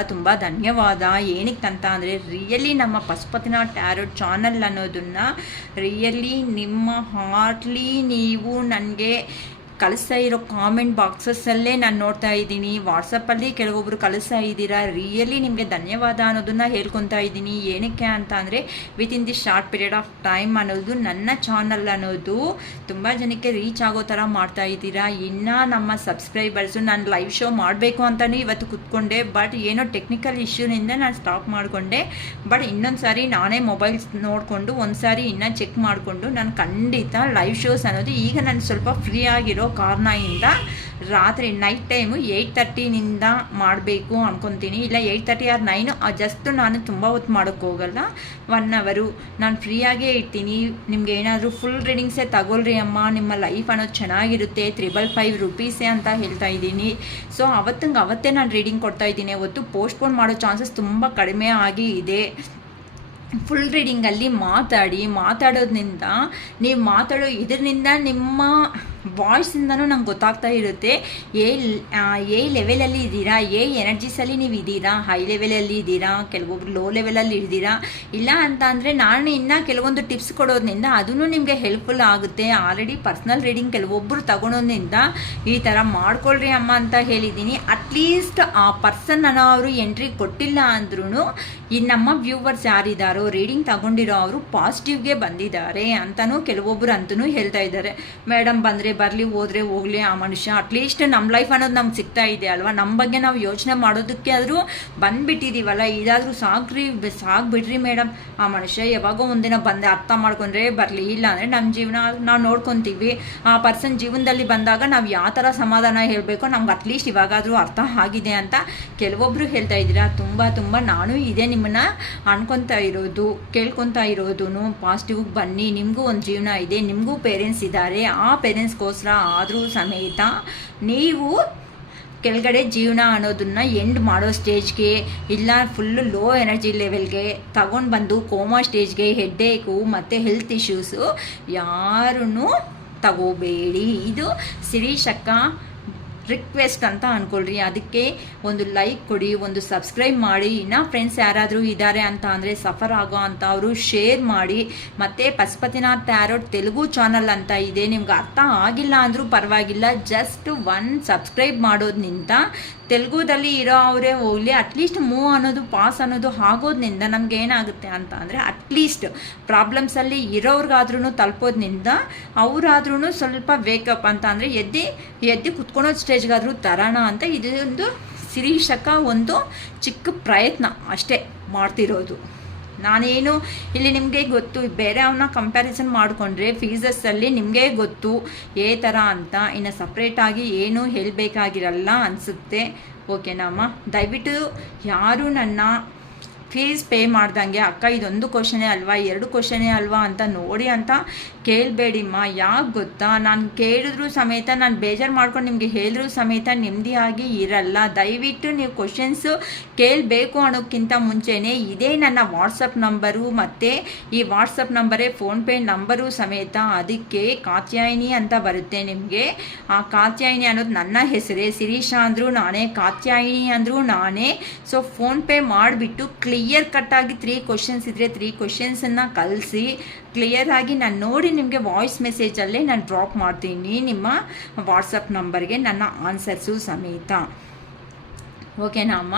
ತುಂಬ ಧನ್ಯವಾದ. ಏನಕ್ಕಂತ ಅಂದರೆ, ರಿಯಲಿ ನಮ್ಮ ಪಶುಪತಿನ ಟ್ಯಾರೋಟ್ ಚಾನಲ್ ಅನ್ನೋದನ್ನು ರಿಯಲಿ ನಿಮ್ಮ ಹಾರ್ಟ್ಲಿ ನೀವು ನನಗೆ ಕಳಿಸ್ತಾ ಇರೋ ಕಾಮೆಂಟ್ ಬಾಕ್ಸಸ್ಸಲ್ಲೇ ನಾನು ನೋಡ್ತಾ ಇದ್ದೀನಿ. ವಾಟ್ಸಪ್ಪಲ್ಲಿ ಕೆಲವೊಬ್ಬರು ಕಳಿಸ್ತಾ ಇದ್ದೀರಾ. ರಿಯಲಿ ನಿಮಗೆ ಧನ್ಯವಾದ ಅನ್ನೋದನ್ನು ಹೇಳ್ಕೊತಾ ಇದ್ದೀನಿ. ಏನಕ್ಕೆ ಅಂತ ಅಂದರೆ within the short period of time ಅನ್ನೋದು ನನ್ನ ಚಾನಲ್ ಅನ್ನೋದು ತುಂಬ ಜನಕ್ಕೆ ರೀಚ್ ಆಗೋ ಥರ ಮಾಡ್ತಾ ಇದ್ದೀರಾ. ಇನ್ನು ನಮ್ಮ ಸಬ್ಸ್ಕ್ರೈಬರ್ಸು ನಾನು ಲೈವ್ ಶೋ ಮಾಡಬೇಕು ಅಂತಲೇ ಇವತ್ತು ಕೂತ್ಕೊಂಡೆ, ಬಟ್ ಏನೋ ಟೆಕ್ನಿಕಲ್ ಇಶ್ಯೂನಿಂದ ನಾನು ಸ್ಟಾಪ್ ಮಾಡಿಕೊಂಡೆ. ಬಟ್ ಇನ್ನೊಂದು ಸಾರಿ ನಾನೇ ಮೊಬೈಲ್ಸ್ ನೋಡಿಕೊಂಡು ಒಂದು ಸಾರಿ ಇನ್ನೂ ಚೆಕ್ ಮಾಡಿಕೊಂಡು ನಾನು ಖಂಡಿತ ಲೈವ್ ಶೋಸ್ ಅನ್ನೋದು ಈಗ ನಾನು ಸ್ವಲ್ಪ ಫ್ರೀ ಆಗಿರೋ ಕಾರಣದಿಂದ ರಾತ್ರಿ ನೈಟ್ ಟೈಮು 8:30 ಮಾಡಬೇಕು ಅಂದ್ಕೊತೀನಿ. ಇಲ್ಲ 8:30 ಆರ್ 9 ಜಸ್ಟ್ ನಾನು ತುಂಬ ಹೊತ್ತು ಮಾಡೋಕ್ಕೆ ಹೋಗಲ್ಲ. 1 ಅವರು ನಾನು ಫ್ರೀಯಾಗೇ ಇರ್ತೀನಿ. ನಿಮ್ಗೆ ಏನಾದರೂ ಫುಲ್ ರೀಡಿಂಗ್ಸೇ ತಗೊಳ್ರಿ ಅಮ್ಮ, ನಿಮ್ಮ ಲೈಫ್ ಅನ್ನೋದು ಚೆನ್ನಾಗಿರುತ್ತೆ, 555 ರೂಪೀಸೇ ಅಂತ ಹೇಳ್ತಾ ಇದ್ದೀನಿ. ಸೊ ಅವತ್ತೇ ನಾನು ರೀಡಿಂಗ್ ಕೊಡ್ತಾ ಇದ್ದೀನಿ. ಅವತ್ತು ಪೋಸ್ಟ್ಪೋನ್ ಮಾಡೋ ಚಾನ್ಸಸ್ ತುಂಬ ಕಡಿಮೆ ಆಗಿ ಇದೆ. ಫುಲ್ ರೀಡಿಂಗಲ್ಲಿ ಮಾತಾಡೋದ್ರಿಂದ ನೀವು ಮಾತಾಡೋ ಇದರಿಂದ ನಿಮ್ಮ ವಾಯ್ಸಿಂದನೂ ನಂಗೆ ಗೊತ್ತಾಗ್ತಾ ಇರುತ್ತೆ ಏ ಲೆವೆಲಲ್ಲಿ ಇದ್ದೀರಾ, ಎನರ್ಜೀಸಲ್ಲಿ ನೀವು ಇದ್ದೀರಾ, ಹೈ ಲೆವೆಲಲ್ಲಿ ಇದ್ದೀರಾ, ಕೆಲವೊಬ್ರು ಲೋ ಲೆವೆಲಲ್ಲಿ ಇದ್ದೀರಾ. ಇಲ್ಲ ಅಂತ ಅಂದರೆ ನಾನು ಇನ್ನೂ ಕೆಲವೊಂದು ಟಿಪ್ಸ್ ಕೊಡೋದ್ರಿಂದ ಅದೂ ನಿಮಗೆ ಹೆಲ್ಪ್ಫುಲ್ ಆಗುತ್ತೆ. ಆಲ್ರೆಡಿ ಪರ್ಸ್ನಲ್ ರೀಡಿಂಗ್ ಕೆಲವೊಬ್ಬರು ತಗೊಳೋದ್ರಿಂದ ಈ ಥರ ಮಾಡ್ಕೊಳ್ರಿ ಅಮ್ಮ ಅಂತ ಹೇಳಿದ್ದೀನಿ. ಅಟ್ಲೀಸ್ಟ್ ಆ ಪರ್ಸನ್ ಅನ್ನೋ ಅವರು ಎಂಟ್ರಿ ಕೊಟ್ಟಿಲ್ಲ ಅಂದ್ರೂ ಈ ನಮ್ಮ ವ್ಯೂವರ್ಸ್ ಯಾರಿದ್ದಾರೋ ರೀಡಿಂಗ್ ತಗೊಂಡಿರೋ ಅವರು ಪಾಸಿಟಿವ್ಗೆ ಬಂದಿದ್ದಾರೆ ಅಂತಲೂ ಕೆಲವೊಬ್ಬರು ಅಂತಲೂ ಹೇಳ್ತಾ ಇದ್ದಾರೆ. ಮೇಡಮ್ ಬಂದರೆ ಬರಲಿ, ಹೋದರೆ ಹೋಗಲಿ, ಆ ಮನುಷ್ಯ ಅಟ್ಲೀಸ್ಟ್ ನಮ್ಮ ಲೈಫ್ ಅನ್ನೋದು ನಮ್ಗೆ ಸಿಗ್ತಾ ಇದೆ ಅಲ್ವಾ, ನಮ್ಮ ಬಗ್ಗೆ ನಾವು ಯೋಚನೆ ಮಾಡೋದಕ್ಕೆ ಆದರೂ ಬಂದುಬಿಟ್ಟಿದ್ದೀವಲ್ಲ, ಇದಾದರೂ ಸಾಕ್ಬಿಡ್ರಿ ಮೇಡಮ್, ಆ ಮನುಷ್ಯ ಯಾವಾಗೋ ಒಂದಿನ ಬಂದೆ ಅರ್ಥ ಮಾಡ್ಕೊಂಡ್ರೆ ಬರಲಿ, ಇಲ್ಲ ಅಂದರೆ ನಮ್ಮ ಜೀವನ ನಾವು ನೋಡ್ಕೊತೀವಿ. ಆ ಪರ್ಸನ್ ಜೀವನದಲ್ಲಿ ಬಂದಾಗ ನಾವು ಯಾವ ಥರ ಸಮಾಧಾನ ಹೇಳಬೇಕೋ ನಮ್ಗೆ ಅಟ್ಲೀಸ್ಟ್ ಇವಾಗಾದರೂ ಅರ್ಥ ಆಗಿದೆ ಅಂತ ಕೆಲವೊಬ್ಬರು ಹೇಳ್ತಾ ಇದ್ದೀರಾ. ತುಂಬ ನಾನು ಇದೇ ನಿಮ್ಮನ್ನು ಅನ್ಕೊತಾ ಇರೋದು, ಕೇಳ್ಕೊತಾ ಇರೋದು, ಪಾಸಿಟಿವ್ ಬನ್ನಿ, ನಿಮಗೂ ಒಂದು ಜೀವನ ಇದೆ, ನಿಮಗೂ ಪೇರೆಂಟ್ಸ್ ಇದ್ದಾರೆ. ಆ ಪೇರೆಂಟ್ಸ್ಗೋಸ್ಕರ ಆದರೂ ಸಮೇತ ನೀವು ಕೆಳಗಡೆ ಜೀವನ ಅನ್ನೋದನ್ನು ಎಂಡ್ ಮಾಡೋ ಸ್ಟೇಜ್ಗೆ, ಇಲ್ಲ ಫುಲ್ಲು ಲೋ ಎನರ್ಜಿ ಲೆವೆಲ್ಗೆ ತಗೊಂಡು ಬಂದು ಕೋಮಾ ಸ್ಟೇಜ್ಗೆ, ಹೆಡ್ಡೇಕು ಮತ್ತು ಹೆಲ್ತ್ ಇಶ್ಯೂಸು ಯಾರೂ ತಗೋಬೇಡಿ. ಇದು ಶಿರೀಷ್ ಅಕ್ಕ ರಿಕ್ವೆಸ್ಟ್ ಅಂತ ಅಂದ್ಕೊಳ್ರಿ. ಅದಕ್ಕೆ ಒಂದು ಲೈಕ್ ಕೊಡಿ, ಒಂದು ಸಬ್ಸ್ಕ್ರೈಬ್ ಮಾಡಿ. ಇನ್ನು ಫ್ರೆಂಡ್ಸ್ ಯಾರಾದರೂ ಇದ್ದಾರೆ ಅಂತ ಅಂದರೆ ಸಫರ್ ಆಗೋ ಅಂತ ಅವರು ಶೇರ್ ಮಾಡಿ. ಮತ್ತು ಪಶುಪತಿನಾಥ್ ಟ್ಯಾರೋಟ್ ತೆಲುಗು ಚಾನಲ್ ಅಂತ ಇದೆ, ನಿಮ್ಗೆ ಅರ್ಥ ಆಗಿಲ್ಲ ಅಂದರೂ ಪರವಾಗಿಲ್ಲ, ಜಸ್ಟ್ 1 ಸಬ್ಸ್ಕ್ರೈಬ್ ಮಾಡೋದ್ರಿಂದ ತೆಲುಗುದಲ್ಲಿ ಇರೋ ಅವರೇ ಹೋಗಲಿ, ಅಟ್ಲೀಸ್ಟ್ ಮೂವ್ ಅನ್ನೋದು ಪಾಸ್ ಅನ್ನೋದು ಆಗೋದ್ರಿಂದ ನಮ್ಗೆ ಏನಾಗುತ್ತೆ ಅಂತ ಅಂದರೆ ಅಟ್ಲೀಸ್ಟ್ ಪ್ರಾಬ್ಲಮ್ಸಲ್ಲಿ ಇರೋರ್ಗಾದ್ರೂ ತಲುಪೋದ್ರಿಂದ ಅವರಾದ್ರೂ ಸ್ವಲ್ಪ ವೇಕಪ್ ಅಂತ ಅಂದರೆ ಎದ್ದು ಕುತ್ಕೊಳೋದು ಸ್ಟೇಜ್ಗಾದರೂ ತರೋಣ ಅಂತ ಇದೊಂದು ಶಿರೀಷಕ್ಕ ಒಂದು ಚಿಕ್ಕ ಪ್ರಯತ್ನ ಅಷ್ಟೇ ಮಾಡ್ತಿರೋದು. ನಾನೇನು ಇಲ್ಲಿ ನಿಮಗೆ ಗೊತ್ತು, ಬೇರೆ ಅವನ್ನ ಕಂಪ್ಯಾರಿಸನ್ ಮಾಡಿಕೊಂಡ್ರೆ ಫೀಸಸ್ಸಲ್ಲಿ ನಿಮಗೆ ಗೊತ್ತು ಏ ಥರ ಅಂತ, ಇನ್ನು ಸಪ್ರೇಟಾಗಿ ಏನೂ ಹೇಳಬೇಕಾಗಿರಲ್ಲ ಅನಿಸುತ್ತೆ. ಓಕೆನಾ ಅಮ್ಮ? ದಯವಿಟ್ಟು ಯಾರು ನನ್ನ ಫೀಸ್ ಪೇ ಮಾಡ್ದಂಗೆ ಅಕ್ಕ ಇದೊಂದು ಕ್ವಶನೇ ಅಲ್ವಾ, 2 ಕ್ವಶನೇ ಅಲ್ವಾ ಅಂತ ನೋಡಿ ಅಂತ ಕೇಳಬೇಡಿಮ್ಮ. ಯಾಕೆ ಗೊತ್ತಾ, ನಾನು ಕೇಳಿದ್ರೂ ಸಮೇತ, ನಾನು ಬೇಜಾರು ಮಾಡ್ಕೊಂಡು ನಿಮಗೆ ಹೇಳಿದ್ರೂ ಸಮೇತ ನೆಮ್ಮದಿಯಾಗಿ ಇರಲ್ಲ. ದಯವಿಟ್ಟು ನೀವು ಕ್ವಶನ್ಸು ಕೇಳಬೇಕು ಅನ್ನೋಕ್ಕಿಂತ ಮುಂಚೆನೇ ಇದೇ ನನ್ನ ವಾಟ್ಸಪ್ ನಂಬರು, ಮತ್ತು ಈ ವಾಟ್ಸಪ್ ನಂಬರೇ ಫೋನ್ಪೇ ನಂಬರು ಸಮೇತ. ಅದಕ್ಕೆ ಕಾತ್ಯಾಯಿನಿ ಅಂತ ಬರುತ್ತೆ ನಿಮಗೆ. ಆ ಕಾತ್ಯಾಯಿನಿ ಅನ್ನೋದು ನನ್ನ ಹೆಸರೇ. ಶಿರೀಷ ಅಂದರೂ ನಾನೇ, ಕಾತ್ಯಾಯಿನಿ ಅಂದರೂ ನಾನೇ. ಸೊ ಫೋನ್ಪೇ ಮಾಡಿಬಿಟ್ಟು ಕ್ಲಿಯರ್ ಕಟ್ಟಾಗಿ 3 ಕ್ವಶನ್ಸ್ ಇದ್ದರೆ 3 ಕ್ವಶನ್ಸನ್ನು ಕಳಿಸಿ ಕ್ಲಿಯರಾಗಿ ನಾನು ನೋಡಿ ನಿಮಗೆ ವಾಯ್ಸ್ ಮೆಸೇಜಲ್ಲೇ ನಾನು ಡ್ರಾಪ್ ಮಾಡ್ತೀನಿ ನಿಮ್ಮ ವಾಟ್ಸಪ್ ನಂಬರ್ಗೆ ನನ್ನ ಆನ್ಸರ್ಸು ಸಮೇತ. ಓಕೆನಾ ಅಮ್ಮ?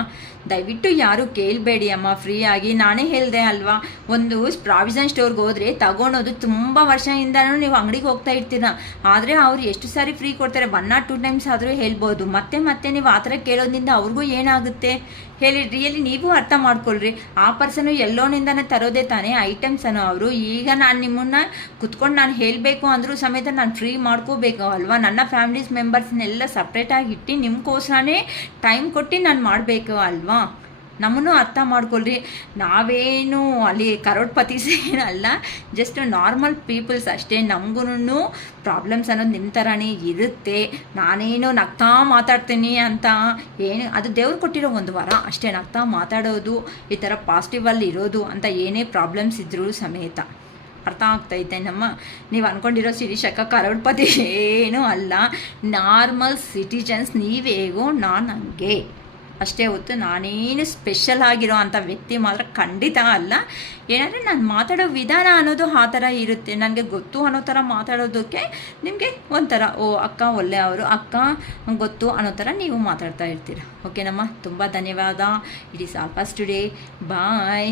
ದಯವಿಟ್ಟು ಯಾರು ಕೇಳಬೇಡಿ ಅಮ್ಮ, ಫ್ರೀಯಾಗಿ. ನಾನೇ ಹೇಳಿದೆ ಅಲ್ವಾ, ಒಂದು ಪ್ರಾವಿಷನ್ ಸ್ಟೋರ್ಗೆ ಹೋದರೆ ತಗೊಳೋದು ತುಂಬ ವರ್ಷದಿಂದನೂ ನೀವು ಅಂಗಡಿಗೆ ಹೋಗ್ತಾ ಇರ್ತೀರ, ಆದರೆ ಅವ್ರು ಎಷ್ಟು ಸಾರಿ ಫ್ರೀ ಕೊಡ್ತಾರೆ, 1 or 2 ಟೈಮ್ಸ್ ಆದರೂ ಹೇಳ್ಬೋದು. ಮತ್ತೆ ನೀವು ಆ ಥರ ಕೇಳೋದ್ರಿಂದ ಅವ್ರಿಗೂ ಏನಾಗುತ್ತೆ ಹೇಳಿ? ರಿಯಲಿ ನೀವು ಅರ್ಥ ಮಾಡ್ಕೊಳ್ರಿ. ಆ ಪರ್ಸನು ಎಲ್ಲೋನಿಂದನೇ ತರೋದೇ ತಾನೇ ಐಟಮ್ಸ್ ಅನ್ನೋ ಅವರು. ಈಗ ನಾನು ನಿಮ್ಮನ್ನು ಕುತ್ಕೊಂಡು ನಾನು ಹೇಳಬೇಕು ಅಂದರೂ ಸಮೇತ ನಾನು ಫ್ರೀ ಮಾಡ್ಕೋಬೇಕು ಅಲ್ವಾ? ನನ್ನ ಫ್ಯಾಮಿಲೀಸ್ ಮೆಂಬರ್ಸ್ನೆಲ್ಲ ಸಪ್ರೇಟಾಗಿ ಇಟ್ಟು ನಿಮ್ಗೋಸ್ಕರನೇ ಟೈಮ್ ಕೊಟ್ಟು ನಾನು ಮಾಡಬೇಕು ಅಲ್ವಾ? ನಮ್ಮನ್ನು ಅರ್ಥ ಮಾಡ್ಕೊಳ್ರಿ. ನಾವೇನು ಅಲ್ಲಿ ಕರೋಡ್ಪತೀಸ್ ಏನಲ್ಲ, ಜಸ್ಟ್ ನಾರ್ಮಲ್ ಪೀಪಲ್ಸ್ ಅಷ್ಟೇ. ನಮಗೂ ಪ್ರಾಬ್ಲಮ್ಸ್ ಅನ್ನೋದು ನಿಮ್ಮ ಥರನೇ ಇರುತ್ತೆ. ನಾನೇನು ನಗ್ತಾ ಮಾತಾಡ್ತೀನಿ ಅಂತ ಏನು, ಅದು ದೇವ್ರು ಕೊಟ್ಟಿರೋ ಒಂದು ವರ ಅಷ್ಟೇ. ನಗ್ತಾ ಮಾತಾಡೋದು, ಈ ಥರ ಪಾಸಿಟಿವಲ್ಲಿ ಇರೋದು ಅಂತ ಏನೇ ಪ್ರಾಬ್ಲಮ್ಸ್ ಇದ್ದರೂ ಸಮೇತ. ಅರ್ಥ ಆಗ್ತೈತೆ ನಮ್ಮ? ನೀವು ಅಂದ್ಕೊಂಡಿರೋ ಶಿರೀಷಕ್ಕ ಕರೋಡ್ಪತಿ ಏನೂ ಅಲ್ಲ, ನಾರ್ಮಲ್ ಸಿಟಿಜನ್ಸ್. ನೀವೇಗೋ ನಾನು ಹಂಗೆ. ಅಷ್ಟೇ ಹೊತ್ತು ನಾನೇನು ಸ್ಪೆಷಲ್ ಆಗಿರೋ ಅಂಥ ವ್ಯಕ್ತಿ ಮಾತ್ರ ಖಂಡಿತ ಅಲ್ಲ. ಏನಂದರೆ ನಾನು ಮಾತಾಡೋ ವಿಧಾನ ಅನ್ನೋದು ಆ ಥರ ಇರುತ್ತೆ, ನನಗೆ ಗೊತ್ತು ಅನ್ನೋ ಥರ ಮಾತಾಡೋದಕ್ಕೆ ನಿಮಗೆ ಒಂಥರ ಓ ಅಕ್ಕ ಒಳ್ಳೆ ಅವರು ಅಕ್ಕ ಗೊತ್ತು ಅನ್ನೋ ಥರ ನೀವು ಮಾತಾಡ್ತಾ ಇರ್ತೀರ. ಓಕೆನಮ್ಮ, ತುಂಬ ಧನ್ಯವಾದ. It is all for today. Bye.